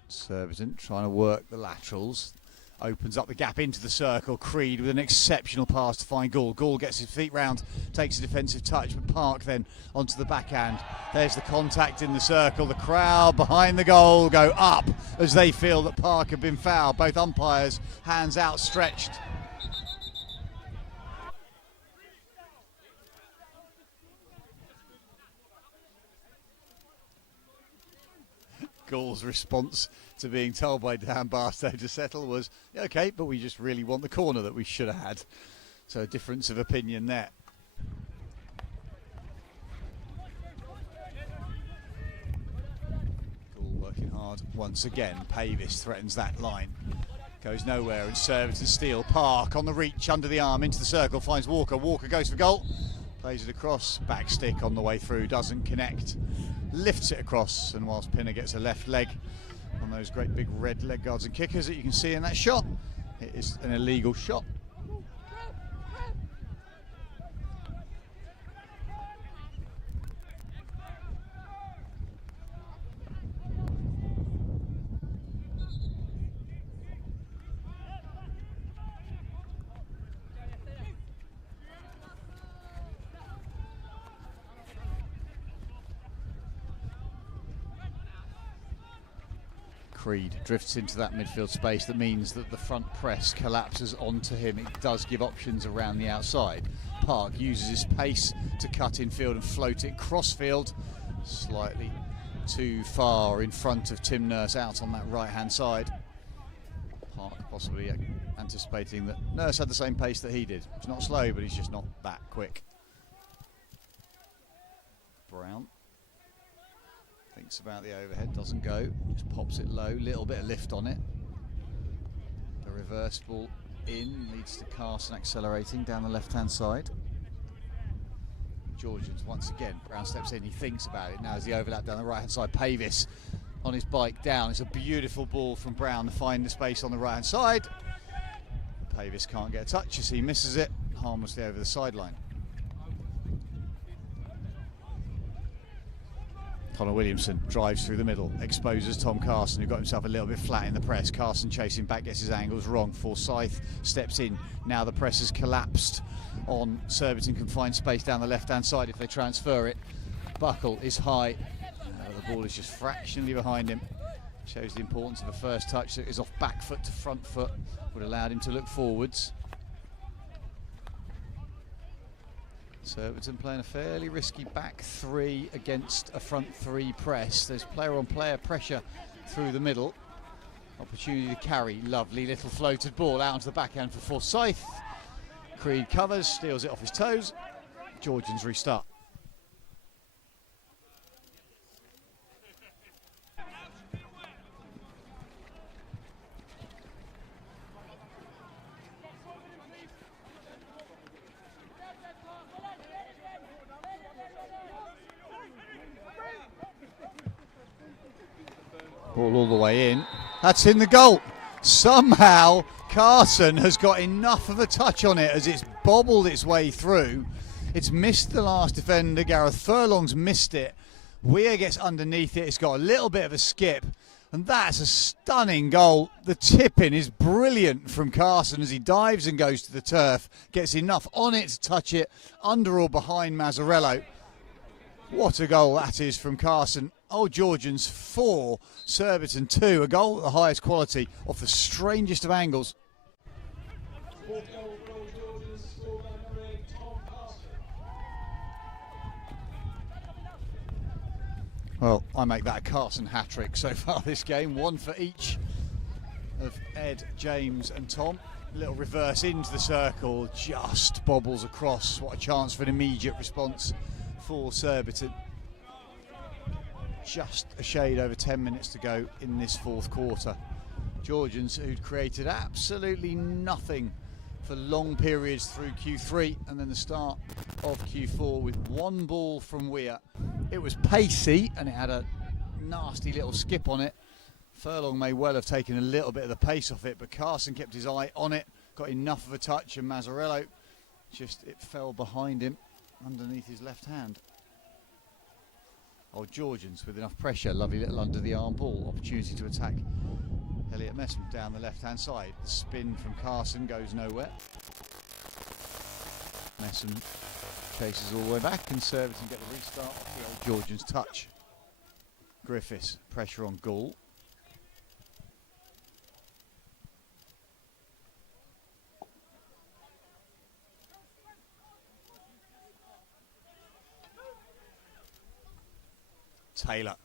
Surbiton trying to work the laterals. Opens up the gap into the circle. Creed with an exceptional pass to find Gall. Gall gets his feet round, takes a defensive touch, but Park then onto the backhand. There's the contact in the circle. The crowd behind the goal go up as they feel that Park have been fouled. Both umpires, hands outstretched. Gall's response to being told by Dan Barstow to settle was, okay, but we just really want the corner that we should have had. So a difference of opinion there. Gould working hard once again. Pavis threatens that line. Goes nowhere, and Surbiton steal. Park on the reach, under the arm, into the circle, finds Walker. Walker goes for goal. Plays it across, back stick on the way through, doesn't connect. Lifts it across, and whilst Pinner gets a left leg on those great big red leg guards and kickers that you can see in that shot, it is an illegal shot. Creed drifts into that midfield space. That means that the front press collapses onto him. It does give options around the outside. Park uses his pace to cut infield and float it crossfield, slightly too far in front of Tim Nurse out on that right hand side. Park possibly anticipating that Nurse had the same pace that he did. He's not slow, but he's just not that quick. Brown thinks about the overhead, doesn't go, just pops it low, little bit of lift on it. The reverse ball in leads to Carson accelerating down the left hand side. Georgians once again, Brown steps in, he thinks about it, now as the overlap down the right hand side. Pavis on his bike down, it's a beautiful ball from Brown to find the space on the right hand side. Pavis can't get a touch as he misses it harmlessly over the sideline. Connor Williamson drives through the middle, exposes Tom Carson, who got himself a little bit flat in the press. Carson chasing back, gets his angles wrong. Forsyth steps in. Now the press has collapsed on Surbiton, can find space down the left-hand side if they transfer it. Buckle is high. The ball is just fractionally behind him. Shows the importance of a first touch that is off back foot to front foot. Would have allowed him to look forwards. Surbiton playing a fairly risky back three against a front three press. There's player on player pressure through the middle. Opportunity to carry. Lovely little floated ball out onto the backhand for Forsyth. Creed covers, steals it off his toes. Georgians restart. Ball all the way in. That's in the goal. Somehow Carson has got enough of a touch on it as it's bobbled its way through. It's missed the last defender. Gareth Furlong's missed it. Weir gets underneath it. It's got a little bit of a skip. And that's a stunning goal. The tip-in is brilliant from Carson as he dives and goes to the turf. Gets enough on it to touch it under or behind Mazzarello. What a goal that is from Carson. Old Georgians 4, Surbiton 2. A goal of the highest quality off the strangest of angles. Well, I make that a Carson hat-trick so far this game. One for each of Ed, James and Tom. A little reverse into the circle, just bobbles across. What a chance for an immediate response for Surbiton. Just a shade over 10 minutes to go in this fourth quarter. Georgians, who'd created absolutely nothing for long periods through Q3 and then the start of Q4 with one ball from Weir. It was pacey and it had a nasty little skip on it. Furlong may well have taken a little bit of the pace off it, but Carson kept his eye on it, got enough of a touch, and Mazzarello it fell behind him underneath his left hand. Old Georgians with enough pressure, lovely little under the arm ball, opportunity to attack Elliot Messam down the left hand side. The spin from Carson goes nowhere. Messam chases all the way back and Surbiton get the restart off the Old Georgians touch. Griffiths, pressure on Gould. Taylor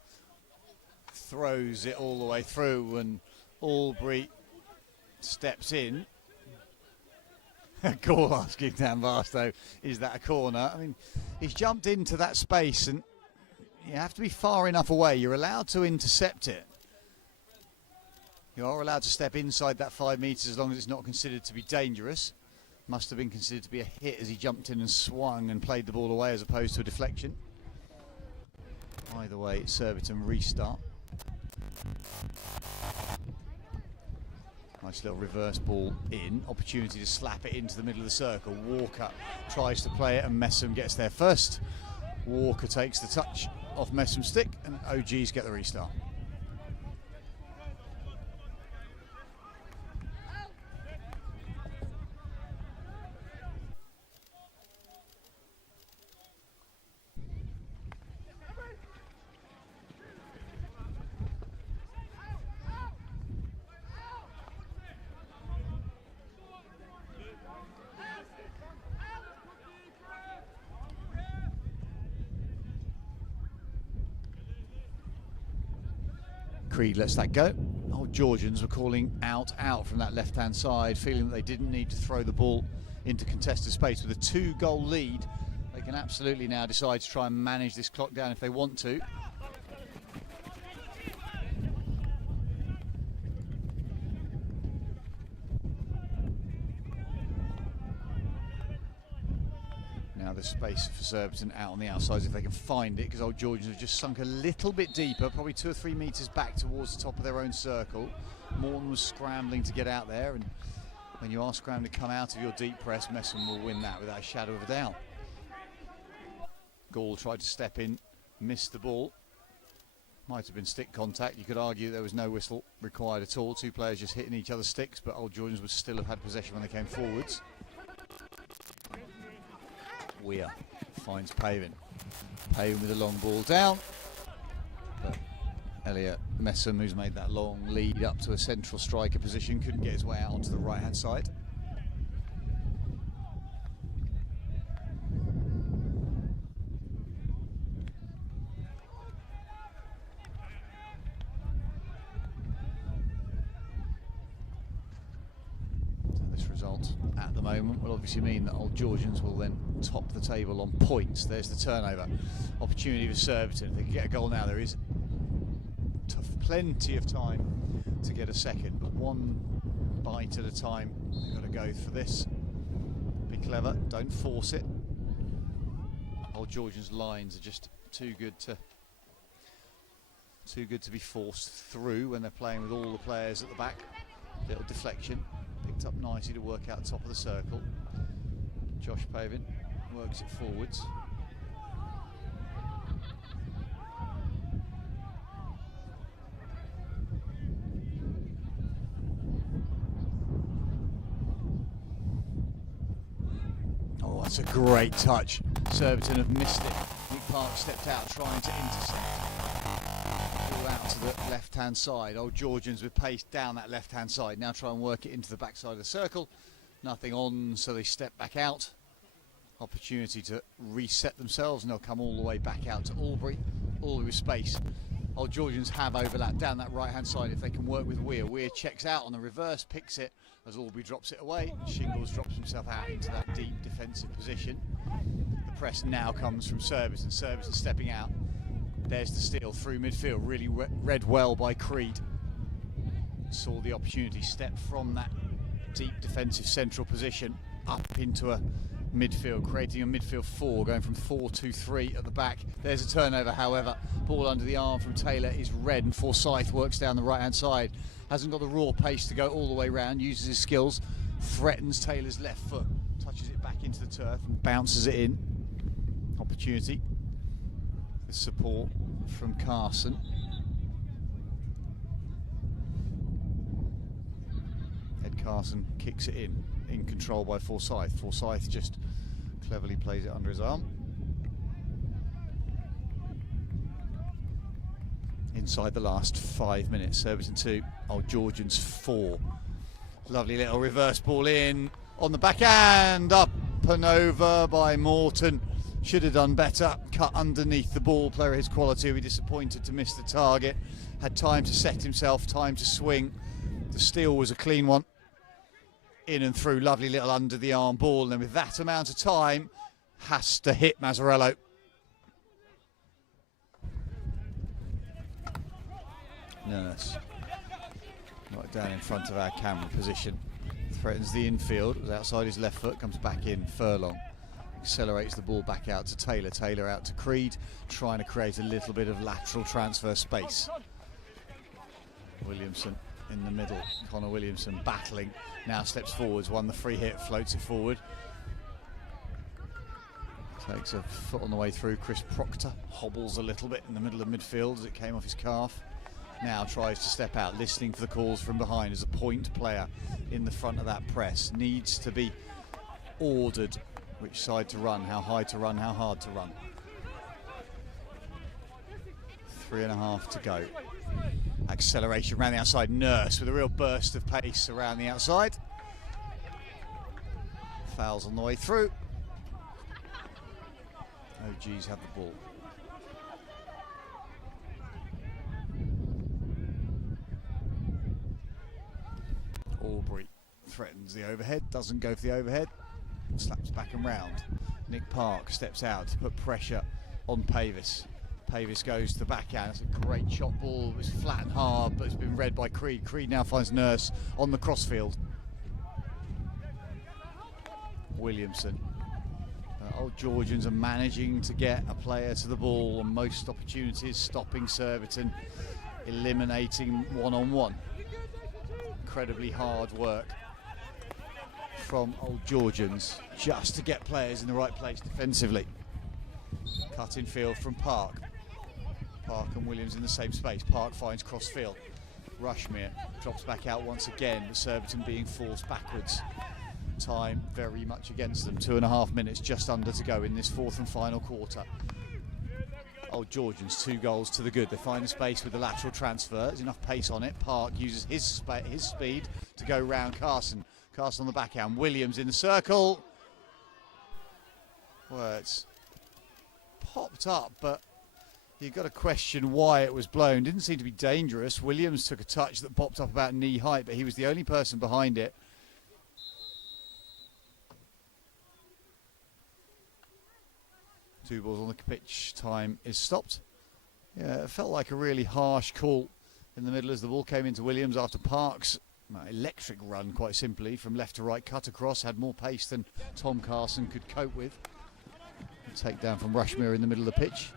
throws it all the way through and Albury steps in. Call asking Dan Barstow, is that a corner? I mean, he's jumped into that space and you have to be far enough away. You're allowed to intercept it. You are allowed to step inside that 5 metres as long as it's not considered to be dangerous. Must have been considered to be a hit as he jumped in and swung and played the ball away as opposed to a deflection. Either way, Surbiton restart. Nice little reverse ball in. Opportunity to slap it into the middle of the circle. Walker tries to play it and Messam gets there first. Walker takes the touch off Messam's stick and OGs get the restart. Creed lets that go. Old Georgians were calling out from that left-hand side, feeling that they didn't need to throw the ball into contested space. With a 2-goal lead, they can absolutely now decide to try and manage this clock down if they want to. Now there's space for Surbiton out on the outsides if they can find it, because Old Georgians have just sunk a little bit deeper, probably 2 or 3 metres back towards the top of their own circle. Morton was scrambling to get out there, and when you are scrambling to come out of your deep press, Messam will win that without a shadow of a doubt. Gall tried to step in, missed the ball. Might have been stick contact. You could argue there was no whistle required at all. 2 players just hitting each other's sticks, but Old Georgians would still have had possession when they came forwards. Weir finds Pavin. Pavin with a long ball down. But Elliot Messam, who's made that long lead up to a central striker position, couldn't get his way out onto the right-hand side. At the moment will obviously mean that Old Georgians will then top the table on points. There's the turnover. Opportunity for Surbiton. If they can get a goal now, there is plenty of time to get a second, but one bite at a time. They've got to go for this. Be clever, don't force it. Old Georgians' lines are just too good to be forced through when they're playing with all the players at the back. Little deflection. Picked up nicely to work out the top of the circle. Josh Pavin works it forwards. Oh, that's a great touch. Surbiton have missed it. Nick Park stepped out trying to intercept. Ball out to the left-hand side. Old Georgians with pace down that left-hand side. Now try and work it into the backside of the circle. Nothing on, so they step back out. Opportunity to reset themselves, and they'll come all the way back out to Albury. Albury with space. Old Georgians have overlapped down that right-hand side if they can work with Weir. Weir checks out on the reverse, picks it as Albury drops it away. Shingles drops himself out into that deep defensive position. The press now comes from Surbiton. Surbiton stepping out. There's the steal through midfield, really read well by Creed. Saw the opportunity, stepped from that deep defensive central position up into a midfield, creating a midfield 4, going from 4-2-3 at the back. There's a turnover, however. Ball under the arm from Taylor is red, and Forsyth works down the right-hand side. Hasn't got the raw pace to go all the way round, uses his skills, threatens Taylor's left foot, touches it back into the turf and bounces it in. Opportunity. Support from Carson. Ed Carson kicks it in control by Forsyth. Forsyth just cleverly plays it under his arm. Inside the last 5 minutes, Surbiton 2, Old Georgians 4. Lovely little reverse ball in on the backhand, up and over by Morton. Should have done better, cut underneath the ball. Player of his quality will be disappointed to miss the target. Had time to set himself, time to swing. The steal was a clean one. in and through, lovely little under the arm ball, and then with that amount of time, has to hit Mazzarello. Nurse, right down in front of our camera position, threatens the infield, was outside his left foot, comes back in, Furlong. Accelerates the ball back out to Taylor, Taylor out to Creed, trying to create a little bit of lateral transfer space. Williamson in the middle, Connor Williamson battling, now steps forwards, won the free hit, floats it forward. Takes a foot on the way through, Chris Proctor hobbles a little bit in the middle of midfield as it came off his calf. Now tries to step out, listening for the calls from behind as a point player in the front of that press. Needs to be ordered which side to run, how high to run, how hard to run. 3.5 to go. Acceleration around the outside, Nurse with a real burst of pace around the outside. Fouls on the way through. OGs have the ball. Albury threatens the overhead, doesn't go for the overhead, slaps back and round. Nick Park steps out to put pressure on Pavis. Pavis goes to the backhand. It's a great shot ball. It was flat and hard, but it's been read by Creed. Creed now finds Nurse on the crossfield. Williamson. Old Georgians are managing to get a player to the ball on most opportunities, stopping Surbiton, eliminating one-on-one. Incredibly hard work from Old Georgians just to get players in the right place defensively. Cut in field from Park. Park and Williams in the same space. Park finds cross field. Rushmere drops back out once again, but Surbiton being forced backwards. Time very much against them. 2.5 minutes just under to go in this fourth and final quarter. Old Georgians 2 goals to the good. They find the space with the lateral transfer. There's enough pace on it. Park uses his speed to go round Carson. Carson on the backhand. Williams in the circle. Well, it's popped up, but you've got to question why it was blown. Didn't seem to be dangerous. Williams took a touch that popped up about knee height, but he was the only person behind it. Two balls on the pitch, time is stopped. Yeah, it felt like a really harsh call in the middle as the ball came into Williams after Park's electric run, quite simply, from left to right, cut across, had more pace than Tom Carson could cope with. Take down from Rushmere in the middle of the pitch,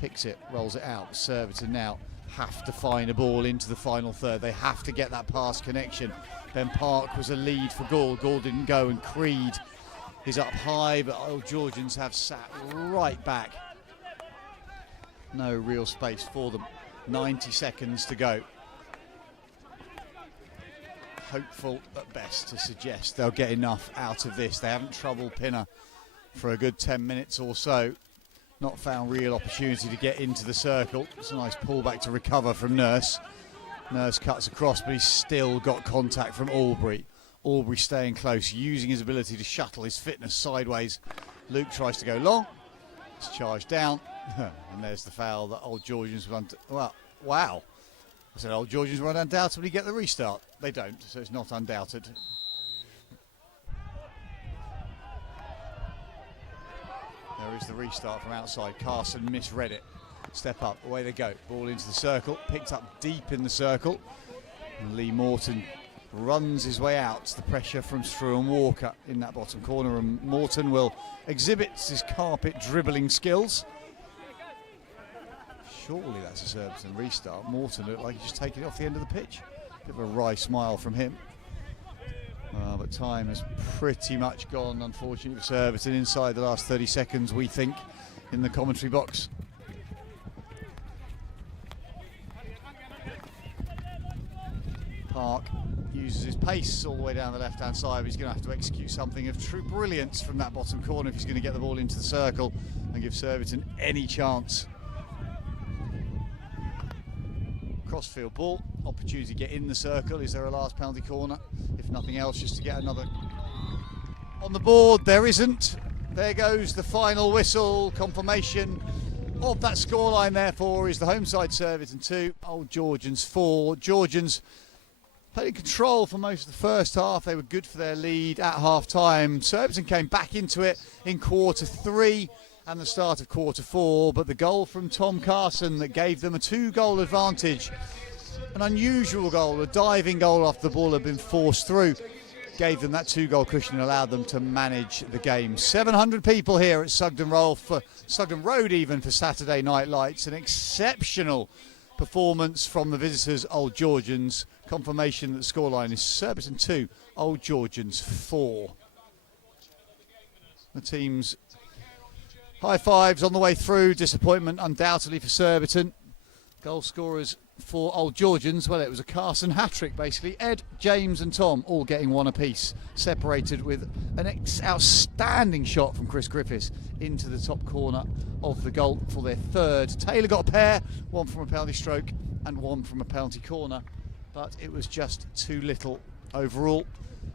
picks it, rolls it out. Surbiton now have to find a ball into the final third. They have to get that pass connection. Ben Park was a lead for Gaul. Gaul didn't go, and Creed is up high, but Old Georgians have sat right back. No real space for them. 90 seconds to go. Hopeful at best to suggest they'll get enough out of this. They haven't troubled Pinner for a good 10 minutes or so. Not found real opportunity to get into the circle. It's a nice pullback to recover from Nurse. Nurse cuts across, but he's still got contact from Albury. Albury staying close, using his ability to shuttle his fitness sideways. Luke tries to go long. It's charged down. And there's the foul that Old Georgians will well, wow. I said Old Georgians will undoubtedly get the restart. They don't, so it's not undoubted. There is the restart from outside. Carson misread it. Step up, away they go. Ball into the circle, picked up deep in the circle. And Lee Morton runs his way out. The pressure from Strew and Walker in that bottom corner, and Morton will exhibit his carpet dribbling skills. Surely that's a Surbiton restart. Morton looked like he's just taking it off the end of the pitch. Bit of a wry smile from him. But time has pretty much gone, unfortunately, for Surbiton inside the last 30 seconds, we think, in the commentary box. Park uses his pace all the way down the left-hand side, but he's going to have to execute something of true brilliance from that bottom corner if he's going to get the ball into the circle and give Surbiton any chance. Crossfield ball, opportunity to get in the circle. Is there a last penalty corner? If nothing else, just to get another on the board. There isn't. There goes the final whistle. Confirmation of that scoreline, therefore, is the home side Surbiton 2, Old Georgians 4. Georgians Played in control for most of the first half. They were good for their lead at half-time. Surbiton came back into it in quarter 3 and the start of quarter 4, but the goal from Tom Carson that gave them a 2-goal advantage, an unusual goal, a diving goal after the ball had been forced through, gave them that 2-goal cushion and allowed them to manage the game. 700 people here at Sugden Road even for Saturday Night Lights. An exceptional performance from the visitors, Old Georgians. Confirmation that the scoreline is Surbiton 2, Old Georgians 4. The team's high fives on the way through. Disappointment undoubtedly for Surbiton. Goal scorers for Old Georgians, well, it was a Carson hat-trick basically. Ed, James and Tom all getting one apiece, separated with an outstanding shot from Chris Griffiths into the top corner of the goal for their third. Taylor got a pair, one from a penalty stroke and one from a penalty corner, but it was just too little overall.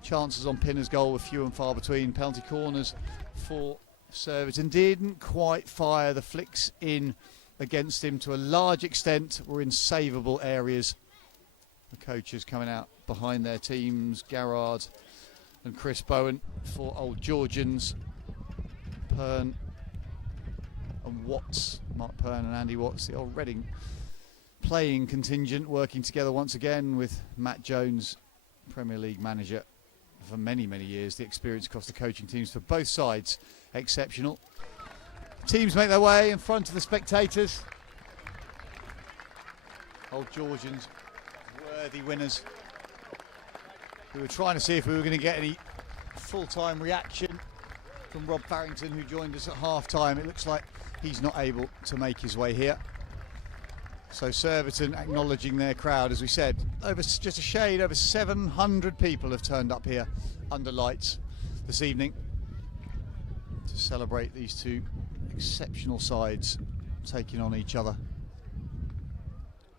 Chances on Pinner's goal were few and far between. Penalty corners for Surbiton didn't quite fire. The flicks in against him to a large extent were in savable areas. The coaches coming out behind their teams, Garrard and Chris Bowen for Old Georgians. Pern and Watts, Mark Pern and Andy Watts, the old Reading playing contingent, working together once again with Matt Jones, Premier League manager for many, many years. The experience across the coaching teams for both sides, exceptional. Teams make their way in front of the spectators. Old Georgians, worthy winners. We were trying to see if we were going to get any full-time reaction from Rob Farrington, who joined us at half-time. It looks like he's not able to make his way here. So Surbiton acknowledging their crowd, as we said. Over just a shade, over 700 people have turned up here under lights this evening to celebrate these two exceptional sides taking on each other.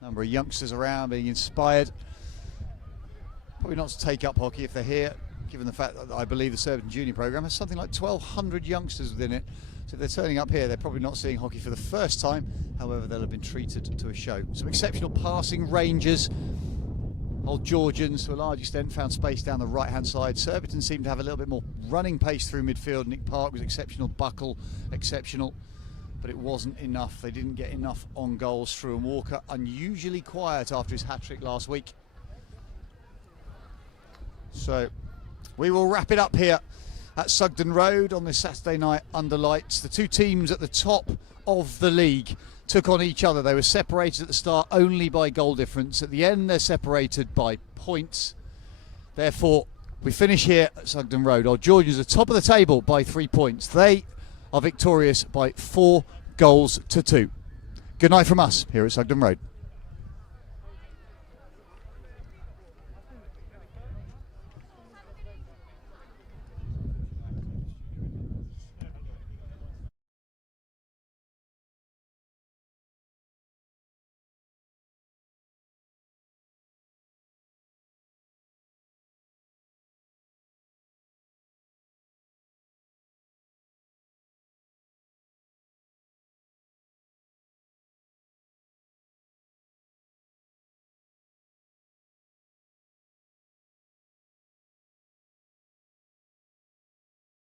Number of youngsters around being inspired. Probably not to take up hockey if they're here, given the fact that I believe the Surbiton Junior programme has something like 1,200 youngsters within it. So if they're turning up here, they're probably not seeing hockey for the first time. However, they'll have been treated to a show. Some exceptional passing ranges. Old Georgians, to a large extent, found space down the right-hand side. Surbiton seemed to have a little bit more running pace through midfield. Nick Park was exceptional. Buckle, exceptional. But it wasn't enough. They didn't get enough on goals through. And Walker, unusually quiet after his hat-trick last week. So we will wrap it up here at Sugden Road on this Saturday night under lights. The two teams at the top of the league took on each other. They were separated at the start only by goal difference. At the end, they're separated by points. Therefore, we finish here at Sugden Road. Old Georgians are top of the table by 3 points. They are victorious by 4 goals to 2. Good night from us here at Sugden Road.